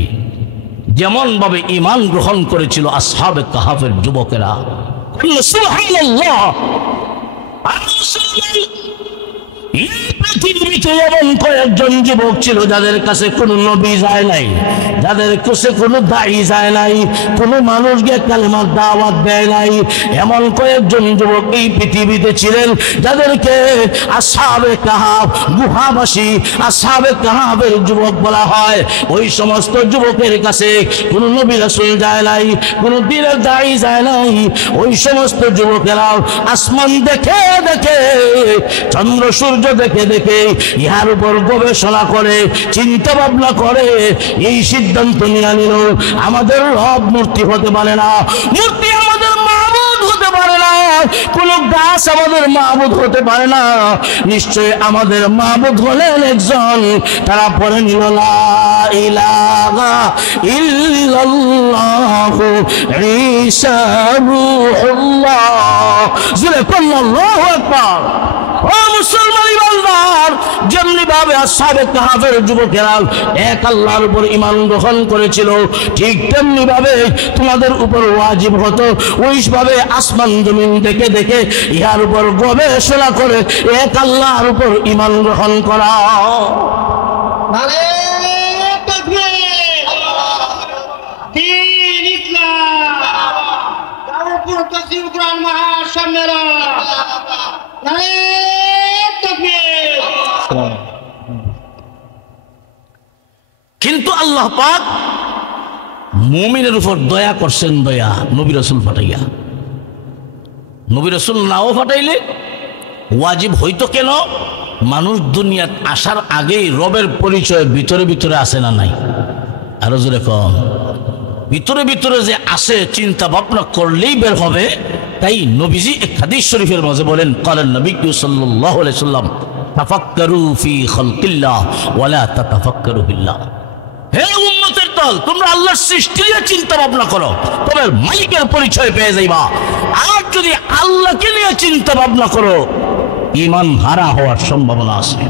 যেমন ভাবে ঈমান গ্রহণ করেছিল আসহাবে কাহাফের যুবকেরা। সুবহানাল্লাহ। এই পৃথিবীতে এমন কয়েকজন যুবক ছিল যাদের কাছে কোনো নবী যায় নাই, যাদের কাছে কোনো দায়ী যায় নাই, কোনো মানুষকে কালেমার দাওয়াত দেয় নাই। এমন কয়েকজন যুবক এই পৃথিবীতে ছিলেন যাদেরকে আসহাবে কাহাফ, গুহাবাসী আসহাবে কাহাফের যুবক বলা হয়। ওই সমস্ত যুবকের কাছে কোনো নবী রাসূল যায় নাই, কোনো দ্বীনের দায়ী যায় নাই। ওই সমস্ত যুবকেরা আসমান দেখে দেখে, চন্দ্র সূর্য দেখে দেখে, ইহার উপর গবেষণা করে, চিন্তা ভাবনা করে এই সিদ্ধান্ত নিয়ে নিল, আমাদের রব মূর্তি হতে পারে না, মূর্তি আমাদের মাবুদ হতে পারে না, কোন গাছ আমাদের মাবুদ হতে পারে না, নিশ্চয় আমাদের মাবুদ হলেন একজন। তারা পড়ে নিল, লা ইলাহা ইল্লাল্লাহু ঈসা রূহুল্লাহ। জোরে বলুন আল্লাহু আকবার। ও মুসলমান ইমানদার, যেমনি ভাবে আসহাবে কাহাফের যুবকেরা এক আল্লাহর উপর ঈমান গ্রহণ করেছিল, ঠিক তেমনি ভাবে তোমাদের উপর ওয়াজিব হতো ওইভাবে আসমান জমিন দেখে দেখে ইহার উপর গবেষণা করে এক আল্লাহর উপর ঈমান গ্রহণ করা। কিন্তু আল্লাহ পাক মুমিনের উপর দয়া করছেন, দয়া। নবী রাসূল পাঠাইয়া, নবী রাসূল নাও পাঠাইলে ওয়াজিব হইতো কেন? মানুষ দুনিয়াত আসার আগেই রবের পরিচয় ভিতরে ভিতরে আসে না নাই? আরো জোরে কম। ভিতরে ভিতরে যে আসে, চিন্তা ভাবনা করলেই বের হবে। তাই নবীজি এক হাদিস শরীফের মাঝে বলেন, ক্বালান নবী সাল্লাল্লাহু আলাইহি ওয়াসাল্লাম, তাফাক্কারু ফি খালকিল্লাহ ওয়ালা তাতাফাক্কারু বিল্লাহ। হে উম্মতের দল, তোমরা আল্লাহর সৃষ্টি নিয়ে চিন্তা ভাবনা করো, তবে মালিকের পরিচয় পেয়ে যাইবা। আর যদি আল্লাহকে নিয়ে চিন্তা ভাবনা করো, ঈমান হারা হওয়ার সম্ভাবনা আছে।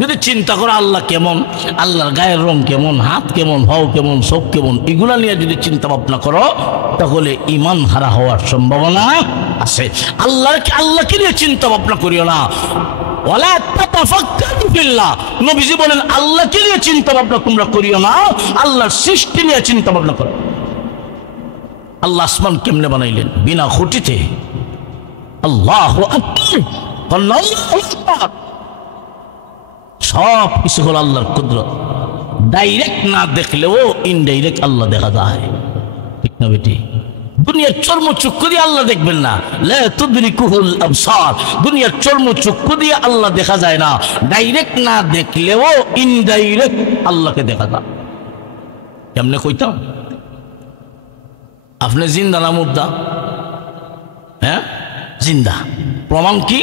যদি চিন্তা করো আল্লাহ কেমন, আল্লাহর গায়ের রং কেমন, হাত কেমন, হাও কেমন, চোখ কেমন, এগুলা নিয়ে যদি চিন্তা ভাবনা করো, তাহলে ঈমান হারা হওয়ার সম্ভাবনা আছে। আল্লাহকে নিয়ে চিন্তা ভাবনা করিও না। ওয়ালা তাতাফাক্কারু বিল্লাহ। নবীজি বলেন, আল্লাহকে নিয়ে চিন্তা ভাবনা তোমরা করিও না, আল্লাহর সৃষ্টি নিয়ে চিন্তা ভাবনা করো। আল্লাহ আসমান কেমনে বানাইলেন? বিনা খুঁটিতে। আল্লাহু আকবার, আল্লাহু আকবার। সব কিছু হল আল্লাহর কুদরত। ডাইরেক্ট না দেখলেও ইনডাইরেক্ট আল্লাহ দেখা যায়। ঠিক না বেটি? দুনিয়ার চর্মচক্ষু দিয়ে আল্লাহ দেখবেন না, লা তুদরিকুহুল আবসার। দুনিয়ার চর্মচক্ষু দিয়ে আল্লাহ দেখা যায় না, ডাইরেক্ট না দেখলেও ইনডাইরেক্ট আল্লাহকে দেখা যায়। কেমনে কইতাম? আপনি জিন্দা না মুর্দা? হ্যাঁ জিন্দা। প্রমাণ কি?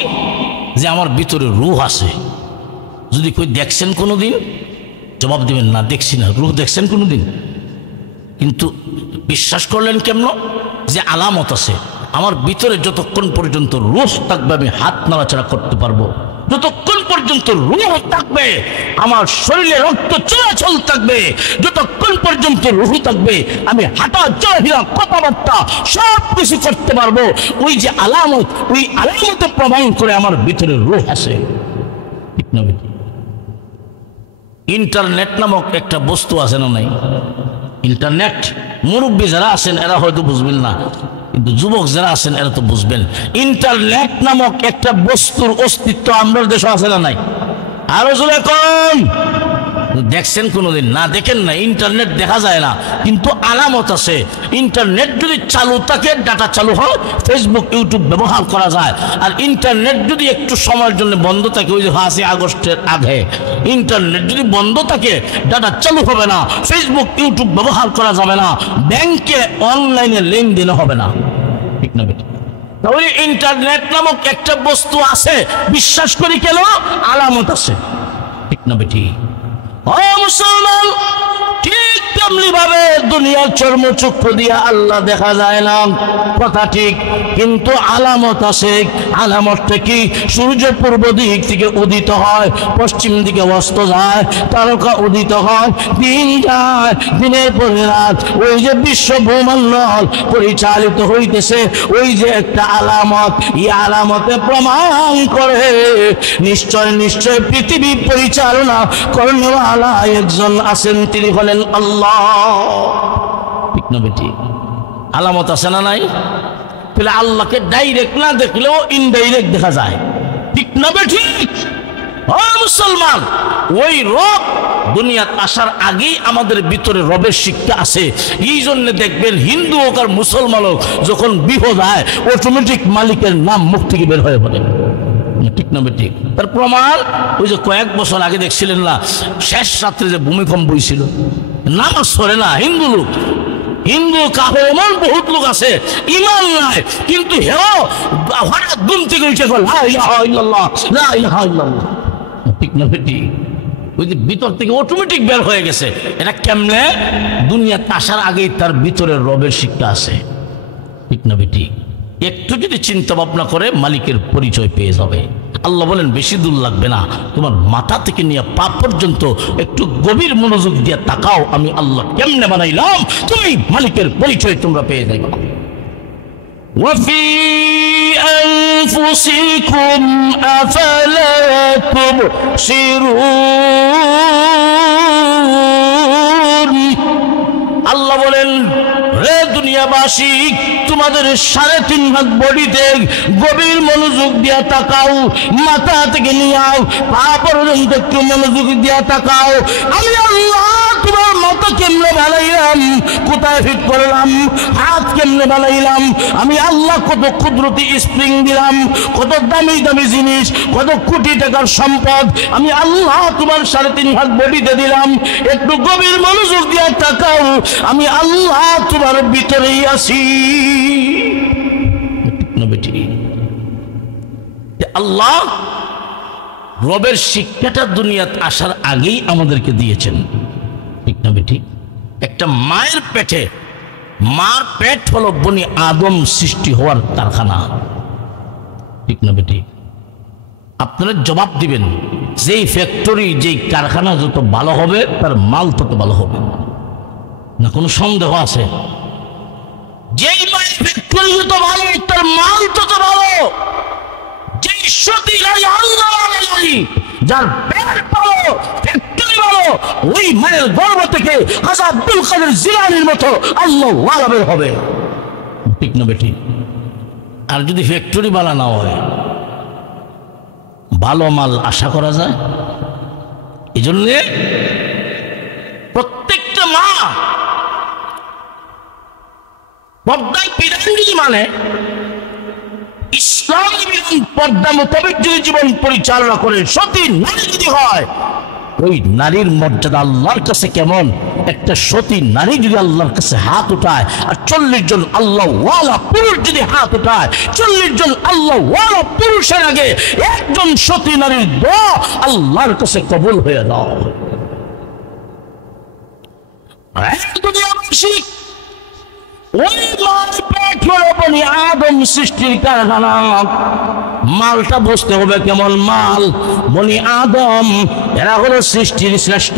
যে আমার ভিতরে রূহ আছে। যদি কই দেখছেন কোনোদিন, জবাব দিবেন না দেখছি না। রূহ দেখছেন কোনোদিন? কিন্তু বিশ্বাস করলেন কেমন? যে আলামত আছে আমার ভিতরে। যতক্ষণ পর্যন্ত রূহ থাকবে আমি হাত নাড়াচাড়া করতে পারবো, যতক্ষণ পর্যন্ত রূহ থাকবে আমার শরীরে রক্ত চলাচল থাকবে, যতক্ষণ পর্যন্ত রূহ থাকবে আমি হাঁটা চলাফেরা কথাবার্তা সব কিছু করতে পারবো। ওই যে আলামত, ওই আলামতে প্রমাণ করে আমার ভিতরে রূহ আছে। ঠিক না? ইন্টারনেট নামক একটা বস্তু আছে না নাই? ইন্টারনেট মুরব্বী যারা আছেন এরা হয়তো বুঝবেন না, কিন্তু যুবক যারা আছেন এরা তো বুঝবেন। ইন্টারনেট নামক একটা বস্তুর অস্তিত্ব আমরা দেশে আছে না নাই? আরো জোরে কোন দেখছেন কোনোদিন? না দেখেন না। ইন্টারনেট দেখা যায় না, কিন্তু আলামত আছে। ইন্টারনেট যদি চালু থাকে, ডাটা চালু হয়, ফেসবুক ইউটিউব ব্যবহার করা যায়। আর ইন্টারনেট যদি একটু সময়ের জন্য বন্ধ থাকে, ওই যে 5 আগস্টের আগে ইন্টারনেট যদি বন্ধ থাকে, ডাটা চালু হবে না, ফেসবুক ইউটিউব ব্যবহার করা যাবে না, ব্যাংকে অনলাইনে লেনদেন হবে না। ঠিক না বেটা? তাহলে ইন্টারনেট নামক একটা বস্তু আছে, বিশ্বাস করি কেন? আলামত আছে। ঠিক না বেটি? ও মুসলমান, ঠিক তেমনি ভাবে দুনিয়ার চর্মচক্ষু দিয়ে আল্লাহ দেখা যায় না, কথা ঠিক, কিন্তু আলামত আছে। আলামতটা কি? সূর্য পূর্ব দিক থেকে উদিত হয়, পশ্চিম দিকে অস্ত যায়, তারকা উদিত হয়, দিন যায়, দিনের পরে রাত, ওই যে বিশ্ব ভূমণ্ডল পরিচালিত হইতেছে, ওই যে একটা আলামত। এই আলামতে প্রমাণ করে নিশ্চয় নিশ্চয় পৃথিবী পরিচালনা করেন একজন আছেন, তিনি হলেন আল্লাহ। ঠিক না বেটি? আলামত আছে না নাই? তাহলে আল্লাহকে ডাইরেক্ট না দেখলেও ইনডাইরেক্ট দেখা যায়। ঠিক না বেটি? ও মুসলমান, ওই রব দুনিয়াত আসার আগেই আমাদের ভিতরে রবের শিক্ষা আছে। এই জন্য দেখবেন হিন্দু হোক আর মুসলমান হোক, যখন বিপদ হয় অটোমেটিক মালিকের নাম মুখ থেকে বের হয়ে পড়ে। ঠিক না বেটি? তার প্রমাণ ওই যে কয়েক বছর আগে দেখছিলেন না, শেষ রাত্রে যে ভূমিকম্প হয়েছিল, নামাজ পড়ে না হিন্দু লোক, হিন্দু কাহো এমন বহুত লোক আছে ইমান নাই, কিন্তু হেও হঠাৎ ঘুম থেকে উঠে লা ইলাহা ইল্লাল্লাহ, লা ইলাহা ইল্লাল্লাহ। ঠিক না বেটি? ওই যে ভিতর থেকে অটোমেটিক বের হয়ে গেছে। এটা কেমনে? দুনিয়াতে আসার আগেই তার ভিতরে রবের শিক্ষা আছে। ঠিক না বেটি? একটু যদি চিন্তা ভাবনা করে মালিকের পরিচয় পেয়ে যাবে। আল্লাহ বলেন বেশি দূর লাগবে না, তোমার মাথা থেকে নিয়ে পা পর্যন্ত একটু গভীর মনোযোগ দিয়ে তাকাও, আমি আল্লাহ কেমনে বানাইলাম, তুমি মালিকের পরিচয় তোমরা পেয়ে যাবে। وفي أنفسكم أفلا تبصرون। আল্লাহ বলেন, রে দুনিয়াবাসী, তোমাদের 3.5 ভাগ বডিতে গভীর মনোযোগ দিয়া তাকাও, মাথা থেকে নিয়াও পা পর্যন্ত একটু মনোযোগ দিয়া তাকাও। আমি আল্লাহ তোমার মাথা কেমনে বানাইলাম, কোথায় ফিট করলাম, হাত কেমনে বানাইলাম, আমি আল্লাহ কত কুদরতি স্প্রিং দিলাম, কত দামি দামি জিনিস, কত কোটি টাকার সম্পদ আমি আল্লাহ তোমার 3.5 ভাগ বডিতে দিলাম। একটু গভীর মনোযোগ দিয়া তাকাও, আমি আল্লাহ তোমার ভিতরেই আছি। আল্লাহ রবের শিক্ষাটা দুনিয়াত আসার আগেই আমাদেরকে দিয়েছেন। ঠিক না বেটি? একটা মায়ের পেটে, মার পেট হলো বনি আদম সৃষ্টি হওয়ার কারখানা। ঠিক না বেটি? আপনারা জবাব দিবেন, যেই ফ্যাক্টরি, যেই কারখানা যত ভালো হবে তার মাল তত ভালো হবে না? কোনো সন্দেহ আছে? যেই মায়ের ফ্যাক্টরি যত ভালো তার মাল তত ভালো। যেই সতী নারী, আল্লাহ নারী, যার পেট ভালো, ফ্যাক্টরি ভালো, ওই মায়ের গর্ভ থেকে হাজরত আব্দুল কাদের জিলানীর মতো আল্লাহ ওয়ালা বের হবে। ঠিক না বেটি? আর যদি ফ্যাক্টরি ভালো না হয়, ভালো মাল আশা করা যায়? এই জন্যে প্রত্যেকটা মা পর্দায় বিধান যদি মানে, ইসলামী বিধান পর্দা মোতাবেক যদি জীবন পরিচালনা করে, সতী নারী যদি হয়, ওই নারীর মর্যাদা আল্লাহর কাছে কেমন। একটা সতী নারী যদি আল্লাহর কাছে হাত উঠায়, আর 40 জন আল্লাহ ওয়ালা পুরুষ যদি হাত উঠায়, 40 জন আল্লাহ ওয়ালা পুরুষের আগে একজন সতী নারীর দোয়া আল্লাহর কাছে কবুল হয়ে দাও। ওই মাল পেট হলো বনি আদম সৃষ্টির কারখানা। মালটা বসতে হবে কেমন মাল? বনি আদম এরা হলো সৃষ্টির শ্রেষ্ঠ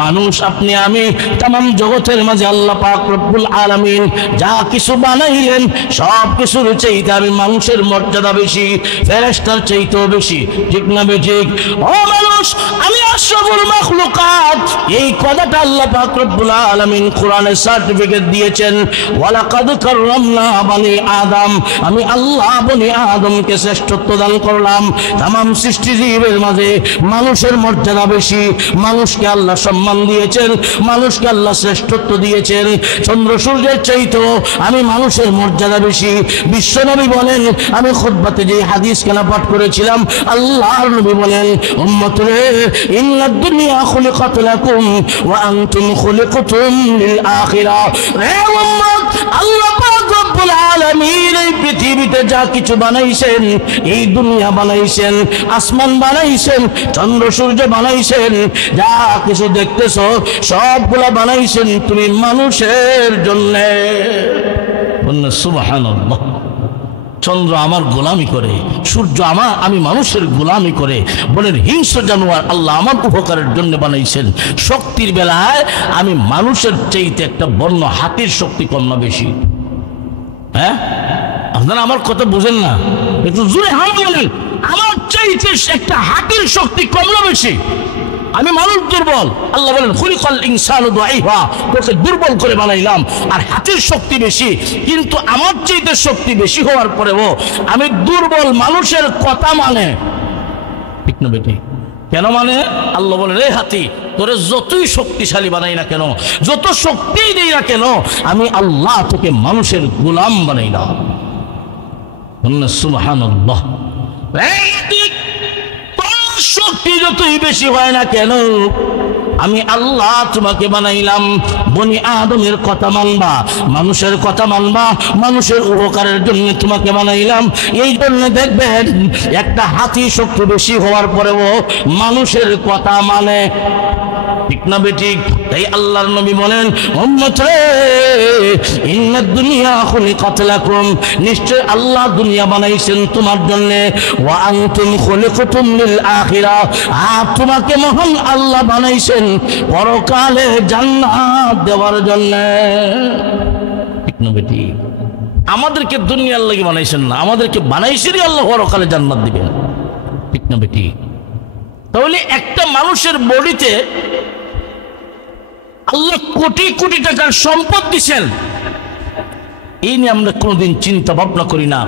মানুষ। আপনি আমি তামাম জগতের মাঝে আল্লাহ পাক রব্বুল আলামিন যা কিছু বানাইলেন সব কিছুর চাইতে আমি মানুষের মর্যাদা বেশি, ফেরেশতার চাইতেও বেশি, ঠিক না বেঠিক? ও মানুষ, আমি আশরাফুল মাখলুকাত, এই কথাটা আল্লাহ পাক রব্বুল আলামিন কোরআনে সার্টিফিকেট দিয়েছেন, ওয়ালাকাদ কাররামনা বনি আদম, আমি আল্লাহ বনি আদমকে শ্রেষ্ঠত্ব দান করলাম। তামাম সৃষ্টিজীবের মাঝে মানুষের মর্যাদা বেশি, মানুষকে আল্লাহ সম্মান দিয়েছেন, মানুষকে আল্লাহ শ্রেষ্ঠত্ব দিয়েছেন। চন্দ্র সূর্যের চাইতেও আমি মানুষের মর্যাদা বেশি। বিশ্বনবী বলেন, আমি খুতবাতে যে হাদিস কেনা পাঠ করেছিলাম, আল্লাহর নবী বলেন, উম্মত রে, ইন্নাদ দুনিয়া খুলিকাত লাকুম ওয়া আনতুম খুলিকতুম লিল আখিরাহ। রে উম্মত, আল্লাহ পাক রব্বুল আলামিন এই পৃথিবীতে যা কিছু বানাইছেন, এই দুনিয়া বানাইছেন, আসমান বানাইছেন, চন্দ্র সূর্য বানাইছেন, যা কিছু দেখতেছো সবগুলা বানাইছেন তুমি মানুষের জন্য। সুবহানাল্লাহ। চন্দ্র আমার গোলামি করে, সূর্য আমি মানুষের গোলামি করে, বলেন হিংস্র জানোয়ার আল্লাহ আমার উপকারের জন্য বানাইছেন। শক্তির বেলায় আমি মানুষের চাইতে একটা বন্য হাতির শক্তি কম না বেশি? হ্যাঁ, আপনারা আমার কথা বুঝেন না, একটু জোরে হাত বলেন। আমার চাইতে একটা হাতির শক্তি কম না বেশি? আমি মানুষ দুর্বল, আল্লাহ বলেন খুলিকাল ইনসানু দাঈফা, তোকে দুর্বল করে বানাইলাম, আর হাতির শক্তি বেশি। কিন্তু আমার চাইতে শক্তি বেশি হওয়ার পরেও আমি দুর্বল, মানুষের কথা মানে, ঠিক না বেটি? কেন মানে? আল্লাহ বলেন, রে হাতি, তোরে যতই শক্তিশালী বানাই না কেন, যত শক্তি দেই না কেন, আমি আল্লাহ তোকে মানুষের গোলাম বানাইলাম। সুবহানাল্লাহ। শক্তি যতই বেশি হয় না কেন, আমি আল্লাহ তোমাকে বানাইলাম বনি আদমের কথা মানবা, মানুষের কথা মানবা, মানুষের উপকারের জন্য তোমাকে বানাইলাম। এই জন্য দেখবেন একটা হাতি শক্তি বেশি হওয়ার পরেও মানুষের কথা মানে, ঠিক না বেঠিক? তাই আল্লাহর নবী বলেন, উম্মত রে, ইন্নাদ দুনিয়া খুলিকাত লাকুম, নিশ্চয় আল্লাহ দুনিয়া বানাইছেন তোমার জন্য, ওয়া আনতুম খুলিকতুম লিল আখিরাহ, আর তোমাকে মহান আল্লাহ বানাইছেন পরকালে জান্নাত দেওয়ার জন্য, ঠিক না বেঠিক? আমাদেরকে দুনিয়ার লাগি বানাইছেন না, আমাদেরকে বানাইছেনই আল্লাহ পরকালে জান্নাত দিবেন, ঠিক না বেঠিক? তাহলে একটা মানুষের বডিতে আল্লাহ কোটি কোটি টাকার সম্পদ দিচ্ছেন, এই নিয়ে আমরা কোনোদিন চিন্তা ভাবনা করি না।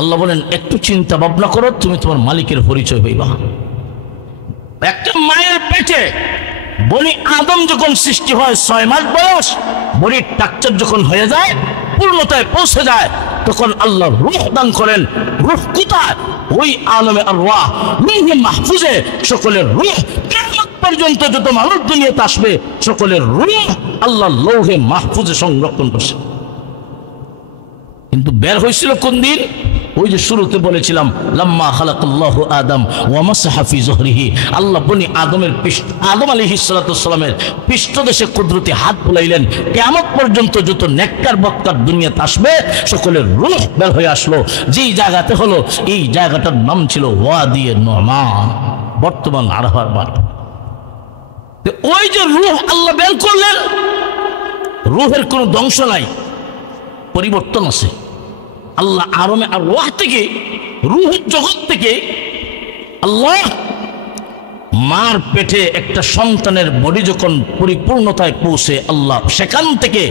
আল্লাহ বলেন, একটু চিন্তা ভাবনা করো, তুমি তোমার মালিকের পরিচয় হইবা। একটা মায়ের পেটে বনি আদম যখন সৃষ্টি হয়, 6 মাস বয়স, বনির টাকচার যখন হয়ে যায়, পূর্ণতায় পৌঁছে যায়, তখন আল্লাহ রূহ দান করেন। রূহ কোথায়? ওই আলমে আরওয়াহ, রূহে মাহফুজে সকলের রূহ কিয়ামত পর্যন্ত যত মানুষ দুনিয়াতে আসবে সকলের রূহ আল্লাহ লৌহে মাহফুজে সংরক্ষণ করছে। কিন্তু বের হয়েছিল কোন দিন? ওই যে শুরুতে বলেছিলাম, লাম্মা খালাকাল্লাহু আদম ওয়া মাসাহা ফি যুহরিহি, আল্লাহ বনি আদমের আদম আলাইহিস সালাতু সালামের পৃষ্ঠদেশে কুদরতি হাত বুলাইলেন। কিয়ামত পর্যন্ত যত নেককার বক্কার দুনিয়াতে আসবে সকলের রূহ বের হয়ে আসলো। যেই জায়গাতে হলো, এই জায়গাটার নাম ছিল ওয়াদি নুমান, বর্তমান আরাফার মাঠ। ওই যে রূহ আল্লাহ বের করলেন, রূহের কোনো ধ্বংস নাই, পরিবর্তন আছে। আল্লাহ আরমে আর ওয়াহ থেকে, রূহের জগৎ থেকে আল্লাহ মার পেটে একটা সন্তানের বডি যখন পরিপূর্ণতায় পৌঁছে, আল্লাহ সেখান থেকে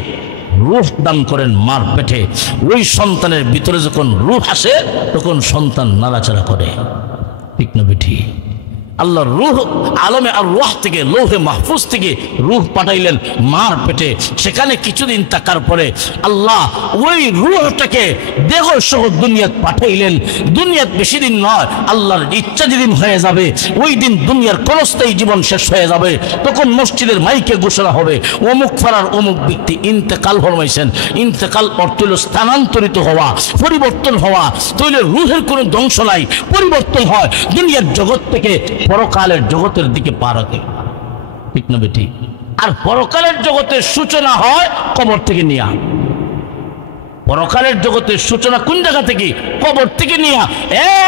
রূহ দান করেন মার পেটে। ওই সন্তানের ভিতরে যখন রূহ আসে তখন সন্তান নাড়াচাড়া করে, ঠিক না বেঠি? আল্লাহ রূহ আলমে আর রূহ থেকে লৌহে মাহফুজ থেকে রূহ পাঠাইলেন মার পেটে। সেখানে কিছুদিন থাকার পরে আল্লাহ ওই রূহটাকে দেহ সহ দুনিয়াত পাঠাইলেন। দুনিয়াত বেশি দিন নয়, আল্লাহর ইচ্ছা যেদিন হয়ে যাবে ওই দিন দুনিয়ার ক্ষণস্থায়ী জীবন শেষ হয়ে যাবে। তখন মসজিদের মাইকে ঘোষণা হবে অমুক ফারার অমুক ব্যক্তি ইন্তেকাল ফরমাইছেন। ইন্তেকাল অর্থ হল স্থানান্তরিত হওয়া, পরিবর্তন হওয়া। তাহলে রূহের কোনো ধ্বংস নাই, পরিবর্তন হয় দুনিয়ার জগৎ থেকে পরকালের জগতের দিকে পা রাখে। ঠিক না বেটি? আর পরকালের জগতের সূচনা হয় কবর থেকে নিয়া। পরকালের জগতের সূচনা কোন জায়গা থেকে? কবর থেকে নিয়া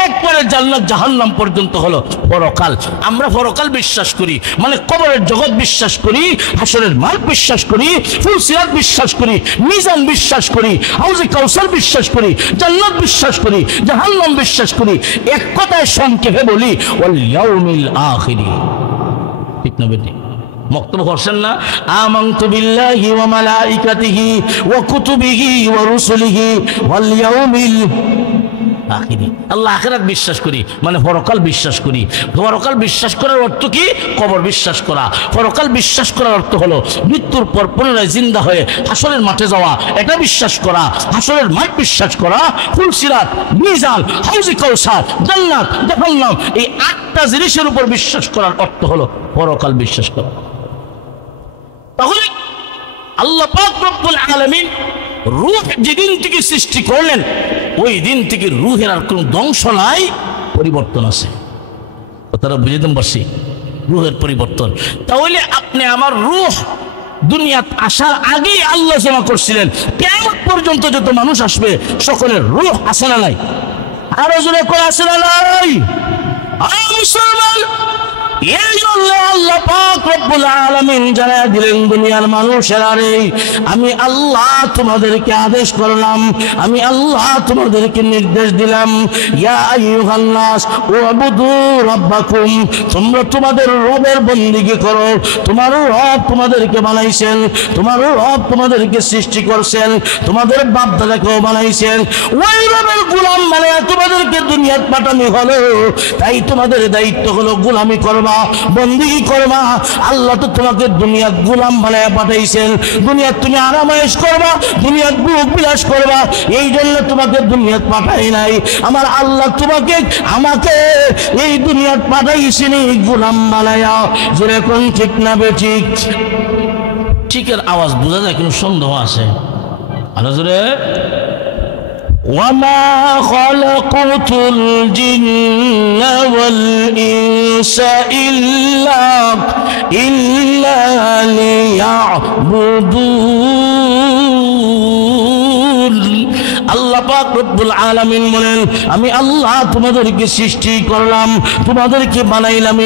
একবারে জান্নাত জাহান্নাম পর্যন্ত হলো পরকাল। আমরা পরকাল বিশ্বাস করি, মানে কবরের জগৎ বিশ্বাস করি, হাসরের মাঠ বিশ্বাস করি, ফুলসিরাত বিশ্বাস করি, মিজান বিশ্বাস করি, হাউজে কাউসার বিশ্বাস করি, জান্নাত বিশ্বাস করি, জাহান্নাম বিশ্বাস করি। এক কথায় সংক্ষেপে বলি ওয়াল ইয়াউমিল আখিরি। ঠিক না বেটি? বক্তব্য করছেন না? আমানতু বিল্লাহি ওয়া মালাইকাতিহি ওয়া কুতুবিহি ওয়া রুসুলিহি ওয়াল ইয়াউমিল আখিরি। আল্লাহ আখিরাত বিশ্বাস করি, মানে পরকাল বিশ্বাস করি। পরকাল বিশ্বাস করার অর্থ কি? কবর বিশ্বাস করা। পরকাল বিশ্বাস করার অর্থ হলো মৃত্যুর পর পুনরায় জিন্দা হয়ে হাসরের মাঠে যাওয়া, এটা বিশ্বাস করা। হাসরের মাঠ বিশ্বাস করা, ফুলসিরাত, মিজান, হাউজে কাউসার, জান্নাত, জাহান্নাম, এই 8টা জিনিসের উপর বিশ্বাস করার অর্থ হলো পরকাল বিশ্বাস করা। তাহলে আল্লাহ পাক রব্বুল আলামিন রূহ যেদিন থেকে সৃষ্টি করলেন ওই দিন থেকে রূহের আর কোনো ধ্বংস নাই, পরিবর্তন আছে। কথাটা বুঝতে পারছি? রূহের পরিবর্তন। তাহলে আপনি আমার রূহ দুনিয়াত আসার আগেই আল্লাহ জমা করছিলেন। কিয়ামত পর্যন্ত যত মানুষ আসবে সকলের রূহ আছে না নাই? আরো জোরে করে আছে না নাই? মুসলমান, এই জন্য আল্লাহ পাক রব্বুল আলামিন জানায়া দিলেন দুনিয়ার মানুষেরা রে, আমি আল্লাহ তোমাদেরকে আদেশ করলাম, আমি আল্লাহ তোমাদেরকে নির্দেশ দিলাম, ইয়া আইয়ুহান নাস উবুদু রাব্বাকুম, তোমরা তোমাদের রবের বন্দেগী করো। তোমার রব তোমাদেরকে বানাইছেন, তোমার রব তোমাদেরকে সৃষ্টি করছেন, তোমাদের বাপ দাদাকেও বানাইছেন। ওই রবের গোলাম বানায়া তোমাদেরকে দুনিয়াত পাঠানো হলো, তাই তোমাদের দায়িত্ব হলো গোলামি করবা, বন্দেগী করবা। আল্লাহ তো তোমাকে দুনিয়ার গোলাম বানায় পাঠাইছেন, দুনিয়ার তুমি আরামায়েশ করবা, দুনিয়ার ভোগ বিলাস করবা, এই জন্য তোমাকে দুনিয়াত পাঠাই নাই। আমার আল্লাহ তোমাকে আমাকে এই দুনিয়াত পাঠাইছেন গোলাম বানায়া। জোরে কোন ঠিক না বেঠিক? ঠিকের আওয়াজ বোঝা যায়, কোনো সন্দেহ আছে? আলো জোরে। وما خلقت الجن والإنس إلا ليعبدون। আল্লাহ পাক রব্বুল আলামিন বলেন, আমি আল্লাহ তোমাদেরকে সৃষ্টি করলাম, তোমাদেরকে বানাইলাম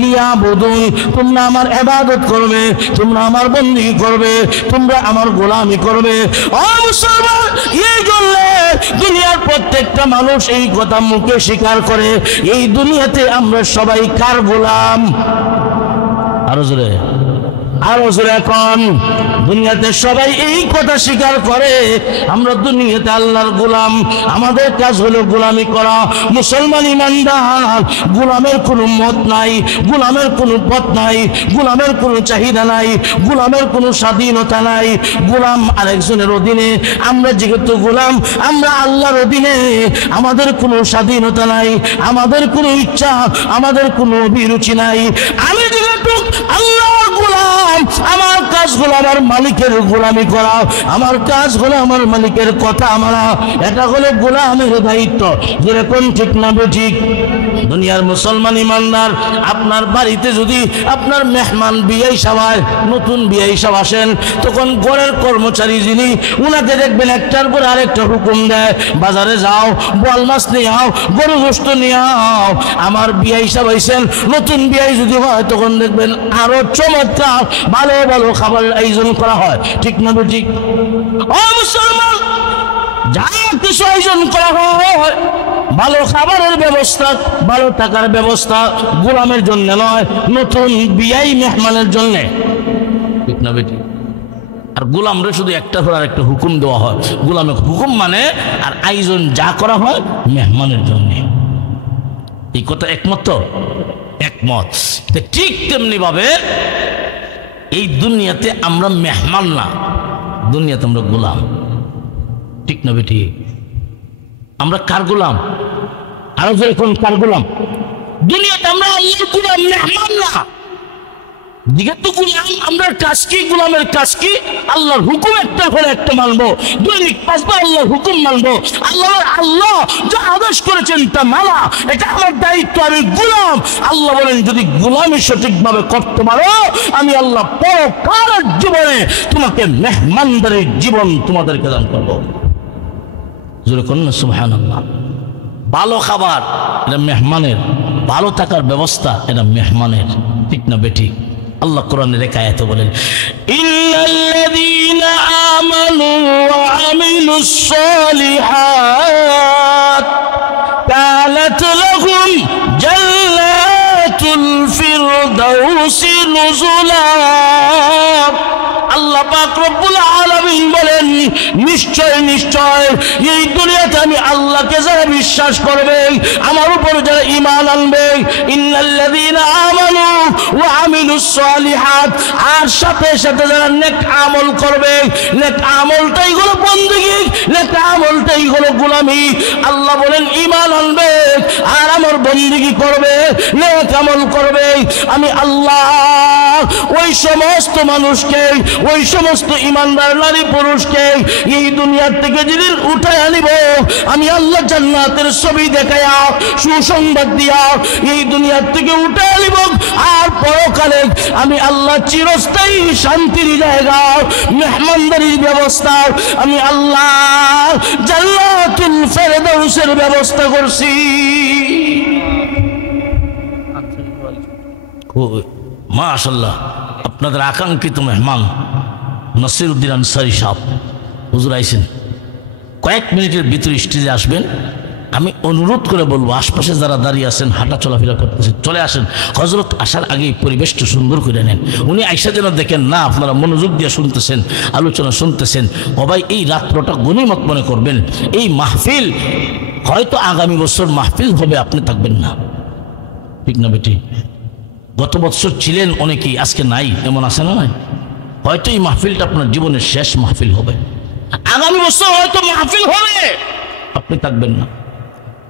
লিয়াবুদুন, তোমরা আমার ইবাদত করবে, তোমরা আমার বন্দেগী করবে, তোমরা আমার গোলামি করবে। ও মুসলমান, এই জন্য দুনিয়ার প্রত্যেকটা মানুষ এই কথা মুখে স্বীকার করে, এই দুনিয়াতে আমরা সবাই কার গোলাম? আরো জোরে, আরো জোরে এখন। দুনিয়াতে সবাই এই কথা স্বীকার করে আমরা দুনিয়াতে আল্লাহর গোলাম, আমাদের কাজ হলো গোলামি করা। মুসলমান ইমানদার, গোলামের কোনো মত নাই, গোলামের কোনো পথ নাই, গোলামের কোনো চাহিদা নাই, গোলামের কোনো স্বাধীনতা নাই। গোলাম আরেকজনের অধীনে, আমরা যেহেতু গোলাম, আমরা আল্লাহর অধীনে, আমাদের কোনো স্বাধীনতা নাই, আমাদের কোনো ইচ্ছা, আমাদের কোনো অভিরুচি নাই। আমি যেহেতু আল্লাহর গোলাম, আমার কাজ হলো আমার মালিকের গোলামি করা, আমার কাজ হলো আমার মালিকের কথা মানা, এটা হলো গোলামের দায়িত্ব। যেরকম ঠিক না বেঠিক? দুনিয়ার মুসলমান ইমানদার, আপনার বাড়িতে যদি আপনার মেহমান বিয়াই সবাই, নতুন বিয়াই সব আসেন, তখন ঘরের কর্মচারী যিনি, উনাকে দেখবেন একটার পর আরেকটা হুকুম দেয়, বাজারে যাও, বোয়াল মাছ নিয়ে আও, গরু গোশত নিয়ে আও। আমার বিয়াই সব আইছেন, নতুন বিয়াই যদি হয় তখন দেখবেন আরো চমৎকার ভালো ভালো খাবারের আয়োজন করা হয়। ঠিক না বেঠিক? ও মুসলমান, যা কিছু আয়োজন করা হয়, ভালো খাবারের ব্যবস্থা, ভালো টাকার ব্যবস্থা গোলামের জন্য নয়, নতুন বিয়াই মেহমানের জন্য। ঠিক না বেঠিক? আর গোলামরে শুধু একটা পর আর একটা হুকুম দেওয়া হয়। গোলামের হুকুম মানে আর আয়োজন যা করা হয় মেহমানের জন্য। এই কথা একমত? একমত। ঠিক তেমনি ভাবে এই দুনিয়াতে আমরা মেহমান না, দুনিয়াতে আমরা গোলাম। ঠিক না বেটি? আমরা কার গোলাম? আরো যেরকম কার গোলাম? দুনিয়াতে আমরা আল্লাহর গোলাম, মেহমান না। যেহেতু গোলাম, আমরা কাজ কি? গোলামের কাজ কি? আল্লাহর হুকুম একটা হলে একটা মানবো, দৈনিক 5 বার আল্লাহর হুকুম মানবো। আল্লাহ যা আদেশ করেছেন তা মানা, এটা আমার দায়িত্ব। আমি গোলাম। আল্লাহ বলেন যদি গোলামি সঠিকভাবে করতে পারো, আমি আল্লাহ পরকালের জীবনে তোমাকে মেহমানদারির জীবন তোমাদেরকে দান করবো। জোরে করুন না সুবহানাল্লাহ। ভালো খাবার এটা মেহমানের, ভালো থাকার ব্যবস্থা এটা মেহমানের। ঠিক না বেটি? আল্লাহ কোরআনের এক আয়াতে বলেন, ইন্নাল্লাযীনা আমানু ওয়া আমিলুস সালিহাত কানাত লাহুম জান্নাতুল ফিরদাউসি নুজুলা। আল্লাহ পাক রব্বুল আলামিন বলেন, নিশ্চয় নিশ্চয় এই দুনিয়াতে আমি আল্লাহকে যারা বিশ্বাস করবে, আমার উপর যারা ঈমান আনবে, ইন্নাল্লাযীনা আমানু ওয়া আমিলুস সালিহাত, আর সাথে সাথে যারা নেক আমল করবে, নেক আমলটাই হলো বندگی, নেক আমলটাই হলো গোলামি। আল্লাহ বলেন ঈমান আনবে আর আমার বندگی করবে, নেক আমল করবে, আমি আল্লাহ ওই সমস্ত মানুষকে, ওই সমস্ত ইমানদার নারী পুরুষকে এই দুনিয়ার থেকে যেদিন উঠায় আনিব, আমি আল্লাহ জান্নাতের ছবি দেখায়া সুসংবাদ দিয়া এই দুনিয়ার থেকে উঠায় আনিব। আর পরকালে আমি আল্লাহ চিরস্থায়ী শান্তির জায়গা, মেহমানদারির ব্যবস্থা আমি আল্লাহ জান্নাতুল ফেরদাউসের ব্যবস্থা করছি। মাশাআল্লাহ, আপনাদের আকাঙ্ক্ষিত মেহমান নসিরউদ্দিন আনসারী সাহেব হুজুর আইছেন। কয়েক মিনিটের ভিতরে স্টেজে আসবেন। আমি অনুরোধ করে বলবো, আশপাশে যারা দাঁড়িয়ে আছেন, হাঁটা চলাফেরা করতেছেন, চলে আসেন। হজরত আসার আগেই পরিবেশটা সুন্দর করে নেন। উনি আইসা যেন দেখেন না আপনারা মনোযোগ দিয়ে শুনতেছেন, আলোচনা শুনতেছেন। সবাই এই রাত্রটা গনিমত মনে করবেন। এই মাহফিল হয়তো আগামী বছর মাহফিল হবে, আপনি থাকবেন না। ঠিক না বেটি? গত বছর ছিলেন অনেকেই, আজকে নাই, এমন আছে না? নাই। হয়তো এই মাহফিলটা আপনার জীবনের শেষ মাহফিল হবে। আগামী বছর হয়তো মাহফিল হবে, আপনি থাকবেন না।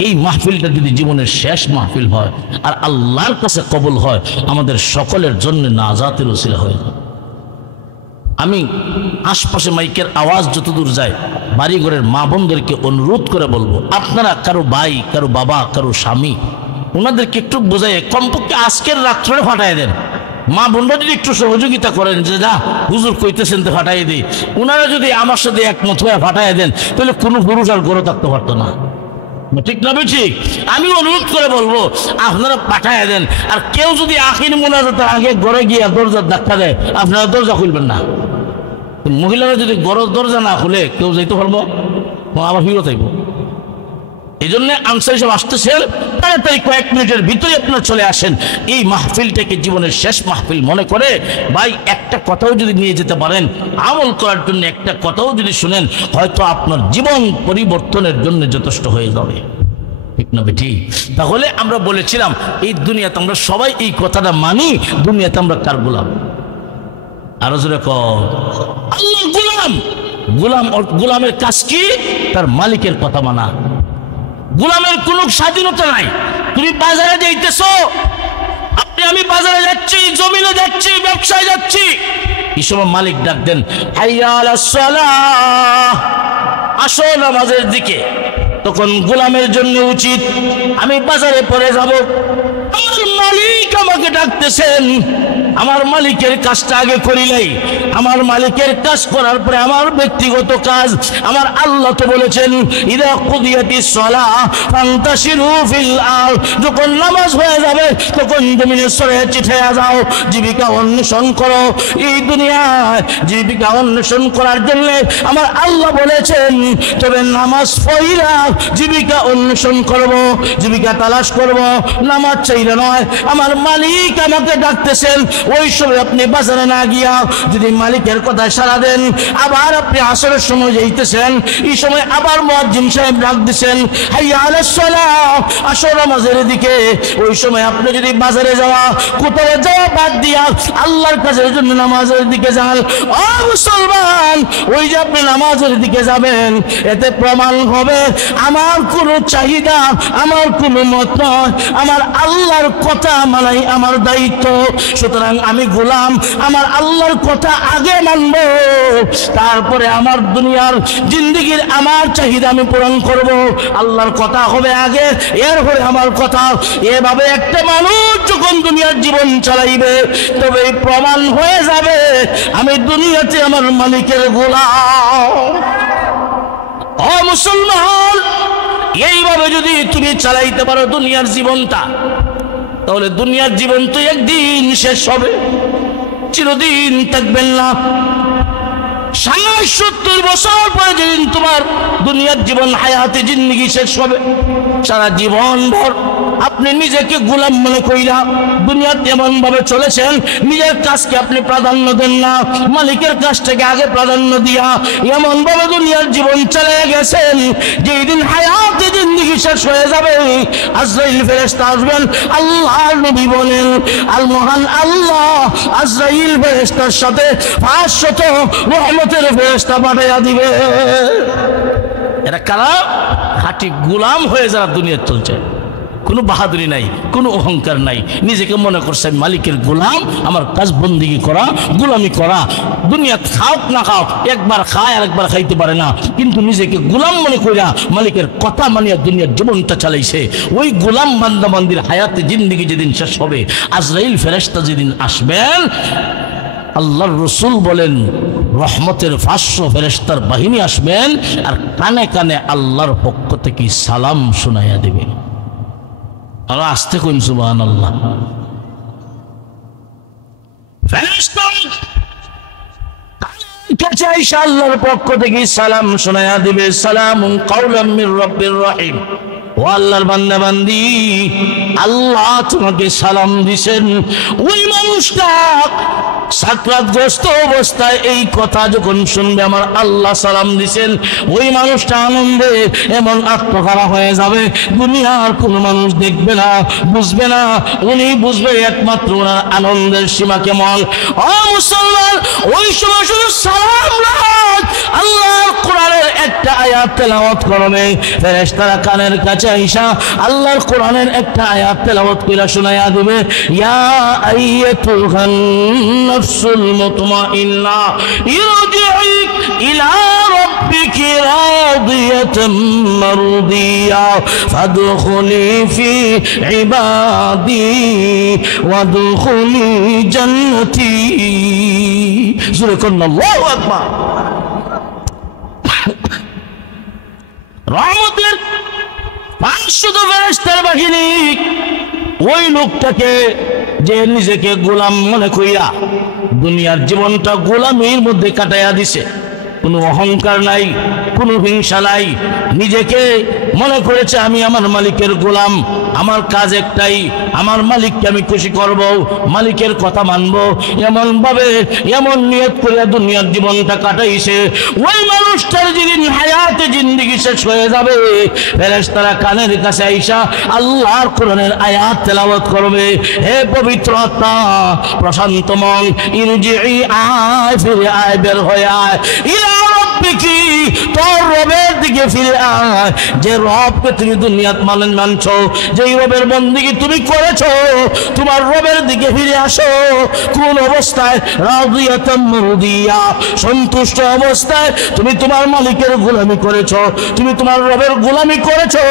এই মাহফিলটা যদি জীবনের শেষ মাহফিল হয় আর আল্লাহর কাছে কবুল হয়, আমাদের সকলের জন্য নাজাতের ওসিলা হয়ে যায়। আমি আশপাশে মাইকের আওয়াজ যতদূর যায়, বাড়িঘরের মা বোনদেরকে অনুরোধ করে বলবো, আপনারা কারো ভাই, কারো বাবা, কারো স্বামী, ওনাদেরকে একটু বোঝায় কমপক্ষে আজকের রাত্রে ফাটাই দেন। মা বোনরা যদি একটু সহযোগিতা করেন যে যা হুজুর কইতেছেন তো ফাটাই দিই, ওনারা যদি আমার সাথে একমত হয়ে ফাটাই দেন, তাহলে কোনো পুরুষ আর গড়ে থাকতে পারতো না। ঠিক না বেশি? আমি অনুরোধ করে বলবো আপনারা পাঠায় দেন। আর কেউ যদি আখির মোনাজাতের আগে ঘরে গিয়ে দরজার ধাক্কা দেয়, আপনারা দরজা খুলবেন না। মহিলারা যদি ঘরের দরজা না খুলে কেউ যাইতে পারবো, আবার ফিরত আইব। এই জন্য আনসারী সাহেব আসতেছেন, তাড়াতাড়ি কয়েক মিনিটের ভিতরে আপনারা চলে আসেন। এই মাহফিলটাকে জীবনের শেষ মাহফিল মনে করে ভাই একটা কথাও যদি নিয়ে যেতে পারেন, আমল করার জন্য একটা কথাও যদি শুনেন, হয়তো আপনার জীবন পরিবর্তনের জন্য যথেষ্ট হয়ে যাবে। ঠিক না বেটি? তাহলে আমরা বলেছিলাম এই দুনিয়াতে আমরা সবাই এই কথাটা মানি, দুনিয়াতে আমরা কার গোলাম? আরো জোরে কর, আল্লাহর গোলাম। গোলামের কাজ কি? তার মালিকের কথা মানা। গোলামের কোনো স্বাধীনতা নাই। তুমি বাজারে যাইতেছো, আমি বাজারে যাচ্ছি, জমিনে যাচ্ছি, ব্যবসায় যাচ্ছি, এই সময় মালিক ডাক দেন, হাইয়া আলাস সালাহ, আসো নামাজের দিকে। তখন গোলামের জন্য উচিত আমি বাজারে পরে যাব, আমার মালিক আমাকে ডাকতেছেন, আমার মালিকের কাজটা আগে করি নাই। আমার মালিকের কাজ করার পরে আমার ব্যক্তিগত কাজ, আমার আল্লাহ তো বলেছেন ইদা কুদিয়াতিস সালাহ ফান্তাশিরু ফিল আরদ, যখন নামাজ হয়ে যাবে তখন জমিনে ছড়িয়ে ছিটিয়ে যাও, জীবিকা অন্বেষণ করো। এই দুনিয়ায় জীবিকা অন্বেষণ করার জন্য আমার আল্লাহ বলেছেন, তবে নামাজ পড়িরা জীবিকা অন্বেষণ করব, জীবিকা তালাশ করব, নামাজ চাইলে নয়। আমার মালিক আমাকে ডাকতেছেন, ওই সময় আপনি বাজারে না গিয়া যদি মালিকের কথা সাড়া দেন, আবার আপনি আসরের সময় যাইতেছেন, এই সময় আবার মুয়াজ্জিন সাহেব ডাক দিচ্ছেন হাইয়া আলাস সালাহ, আসর নামাজের দিকে, ওই সময় আপনি যদি বাজারে যাওয়া কোথাও যাওয়া বাদ দিয়া আল্লাহর কাজের জন্য নামাজের দিকে যান, ও মুসলমান, ওই যে আপনি নামাজের দিকে যাবেন, এতে প্রমাণ হবে আমার কোনো চাহিদা, আমার কোনো মত নয়, আমার আল্লাহর কথা মানাই আমার দায়িত্ব। সুতরাং আমি গোলাম, আমার আল্লাহর কথা আগে মানব, তারপরে আমার দুনিয়ার জিন্দেগির আমার চাহিদা আমি পূরণ করব। আল্লাহর কথা হবে আগে, এরপরে আমার কথা। এভাবে একটা মানুষ যখন দুনিয়ার জীবন চালাইবে, তবে প্রমাণ হয়ে যাবে আমি দুনিয়াতে আমার মালিকের গোলাম। ও মুসলমান, এইভাবে যদি তুমি চালাইতে পারো দুনিয়ার জীবনটা, তাহলে দুনিয়ার জীবন তো একদিন শেষ হবে, চিরদিন থাকবেন না। 60-70 বছর পরে যেদিন তোমার দুনিয়ার জীবন হায়াতে জিন্দেগি শেষ হবে, সারা জীবন ভর আপনি নিজেকে গোলাম মনে কইরা দুনিয়াতে এমন ভাবে চলেছেন, নিজের কাজকে আপনি প্রাধান্য দেন না, মালিকের কাজটাকে আগে প্রাধান্য দিয়া এমন ভাবে দুনিয়ার জীবন চলে গেছেন, যেই দিন হায়াতে জিন্দেগি শেষ হয়ে যাবে, আজরাইল ফেরেশতা আসবেন। আল্লাহর নবী বলেন, আল মহান আল্লাহ আজরাইল ফেরেশতার সাথে 500 রহমতের ফেরেশতা পাঠাইয়া দিবে। এরা কারা? খাঁটি গোলাম হয়ে যারা দুনিয়া চলছে, কোনো বাহাদুরি নাই, কোনো অহংকার নাই, নিজেকে মনে করছে মালিকের গোলাম, আমার কাজ বন্দিগি করা, গোলামি করা। দুনিয়া খাও না খাও, একবার খায় আর একবার খাইতে পারে না, কিন্তু নিজেকে গোলাম মনে কইরা মালিকের কথা মানিয়া দুনিয়ার জীবনটা চালাইছে। ওই গোলাম বান্দা বান্দির হায়াতে জিন্দেগি যেদিন শেষ হবে, আজরাইল ফেরেশতা যেদিন আসবেন, আল্লাহর রাসূল বলেন রহমতের 500 ফেরেশতার বাহিনী আসবেন, আর কানে কানে আল্লাহর পক্ষ থেকে সালাম শোনাইয়া দেবে। আর আস্তে কইন সুবহানাল্লাহ। ফেরেশতা কাছে আইসা আল্লাহর পক্ষ থেকে সালাম শোনাইয়া দিবে, সালামুন কাওলাম মির রাব্বির রহিম। ও আল্লাহর বান্দা বান্দি, আল্লাহ তোমাকে সালাম দিছেন। ওই মানুষটা সাকরাতগ্রস্ত অবস্থায় এই কথা যখন শুনবে, আমার আল্লাহ সালাম দিছেন, ওই মানুষটা আনন্দে এমন আত্মহারা হয়ে যাবে, দুনিয়ার কোন মানুষ দেখবে না, বুঝবে না, উনি বুঝবে একমাত্র ওনার আনন্দের সীমা কেমন। ও মুসলমান, ওই সময় শুধু সালাম রাখ, আল্লাহর কোরআনের একটা আয়াত তেলাওয়াত করবে, ফেরেশতারা কানের কাছে আইসা আল্লাহর কোরআনের একটা আয়াত তেলাওয়াত কইরা শোনায়া দিবে, ইয়া আইয়াতুহান নাফসুল মুতমাইন্না ইরজিই ইলা রাব্বিকি রাদিয়াতাম মারদিয়া ফাদখুলি ফি ইবাদি ওয়াদখুলি জান্নাতি। জোরে কোন আল্লাহু আকবার। রহমতের 500 ফেরেশতার বাহিনী ওই লোকটাকে যে নিজেকে গোলাম মনে কইরা দুনিয়ার জীবনটা গোলামির মধ্যে কাটাইয়া দিছে, কোনো অহংকার নাই, কোনো হিংসা নাই, নিজেকে মনে করেছে আমি আমার মালিকের গোলাম, আমার কাজ একটাই, আমার মালিককে আমি খুশি করব, মালিকের কথা মানব, এমন ভাবে এমন নিয়ত করে দুনিয়ার জীবনটা কাটাইছে। ওই মানুষটার যেদিন হায়াতে জিন্দেগি শেষ হয়ে যাবে, ফেরেশতারা কানের কাছে আইসা আল্লাহর কোরআনের আয়াত তেলাওয়াত করবে, হে পবিত্র আত্মা, প্রশান্ত মন, ইরজিই আয়, ফিরে আয়, বের হয়ে আয়, ইলা রাব্বিকি, তোর রবের দিকে ফিরে আয়। যে রবকে তুমি দুনিয়াত মানছো, যেই রবের বন্দেগী তুমি করেছো, তোমার রবের দিকে ফিরে আসো। কোন অবস্থায়? রাদিয়াতাম মারদিয়া, সন্তুষ্ট অবস্থায় তুমি তোমার মালিকের গোলামি করেছো, তুমি তোমার রবের গোলামি করেছো,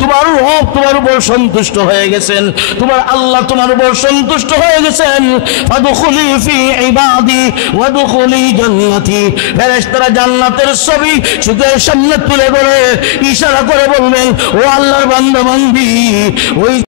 তোমার রব তোমার উপর সন্তুষ্ট হয়ে গেছেন, তোমার আল্লাহ তোমার উপর সন্তুষ্ট হয়ে গেছেন। ফাদখুলি ফি ইবাদি ওয়াদখুলি জান্নাতি। ফেরেশতারা জান্নাতের ছবি চোখের সামনে তুলে ধরে ইশারা করে বলবেন, ও আল্লাহর বান্দা বান্দি, ওই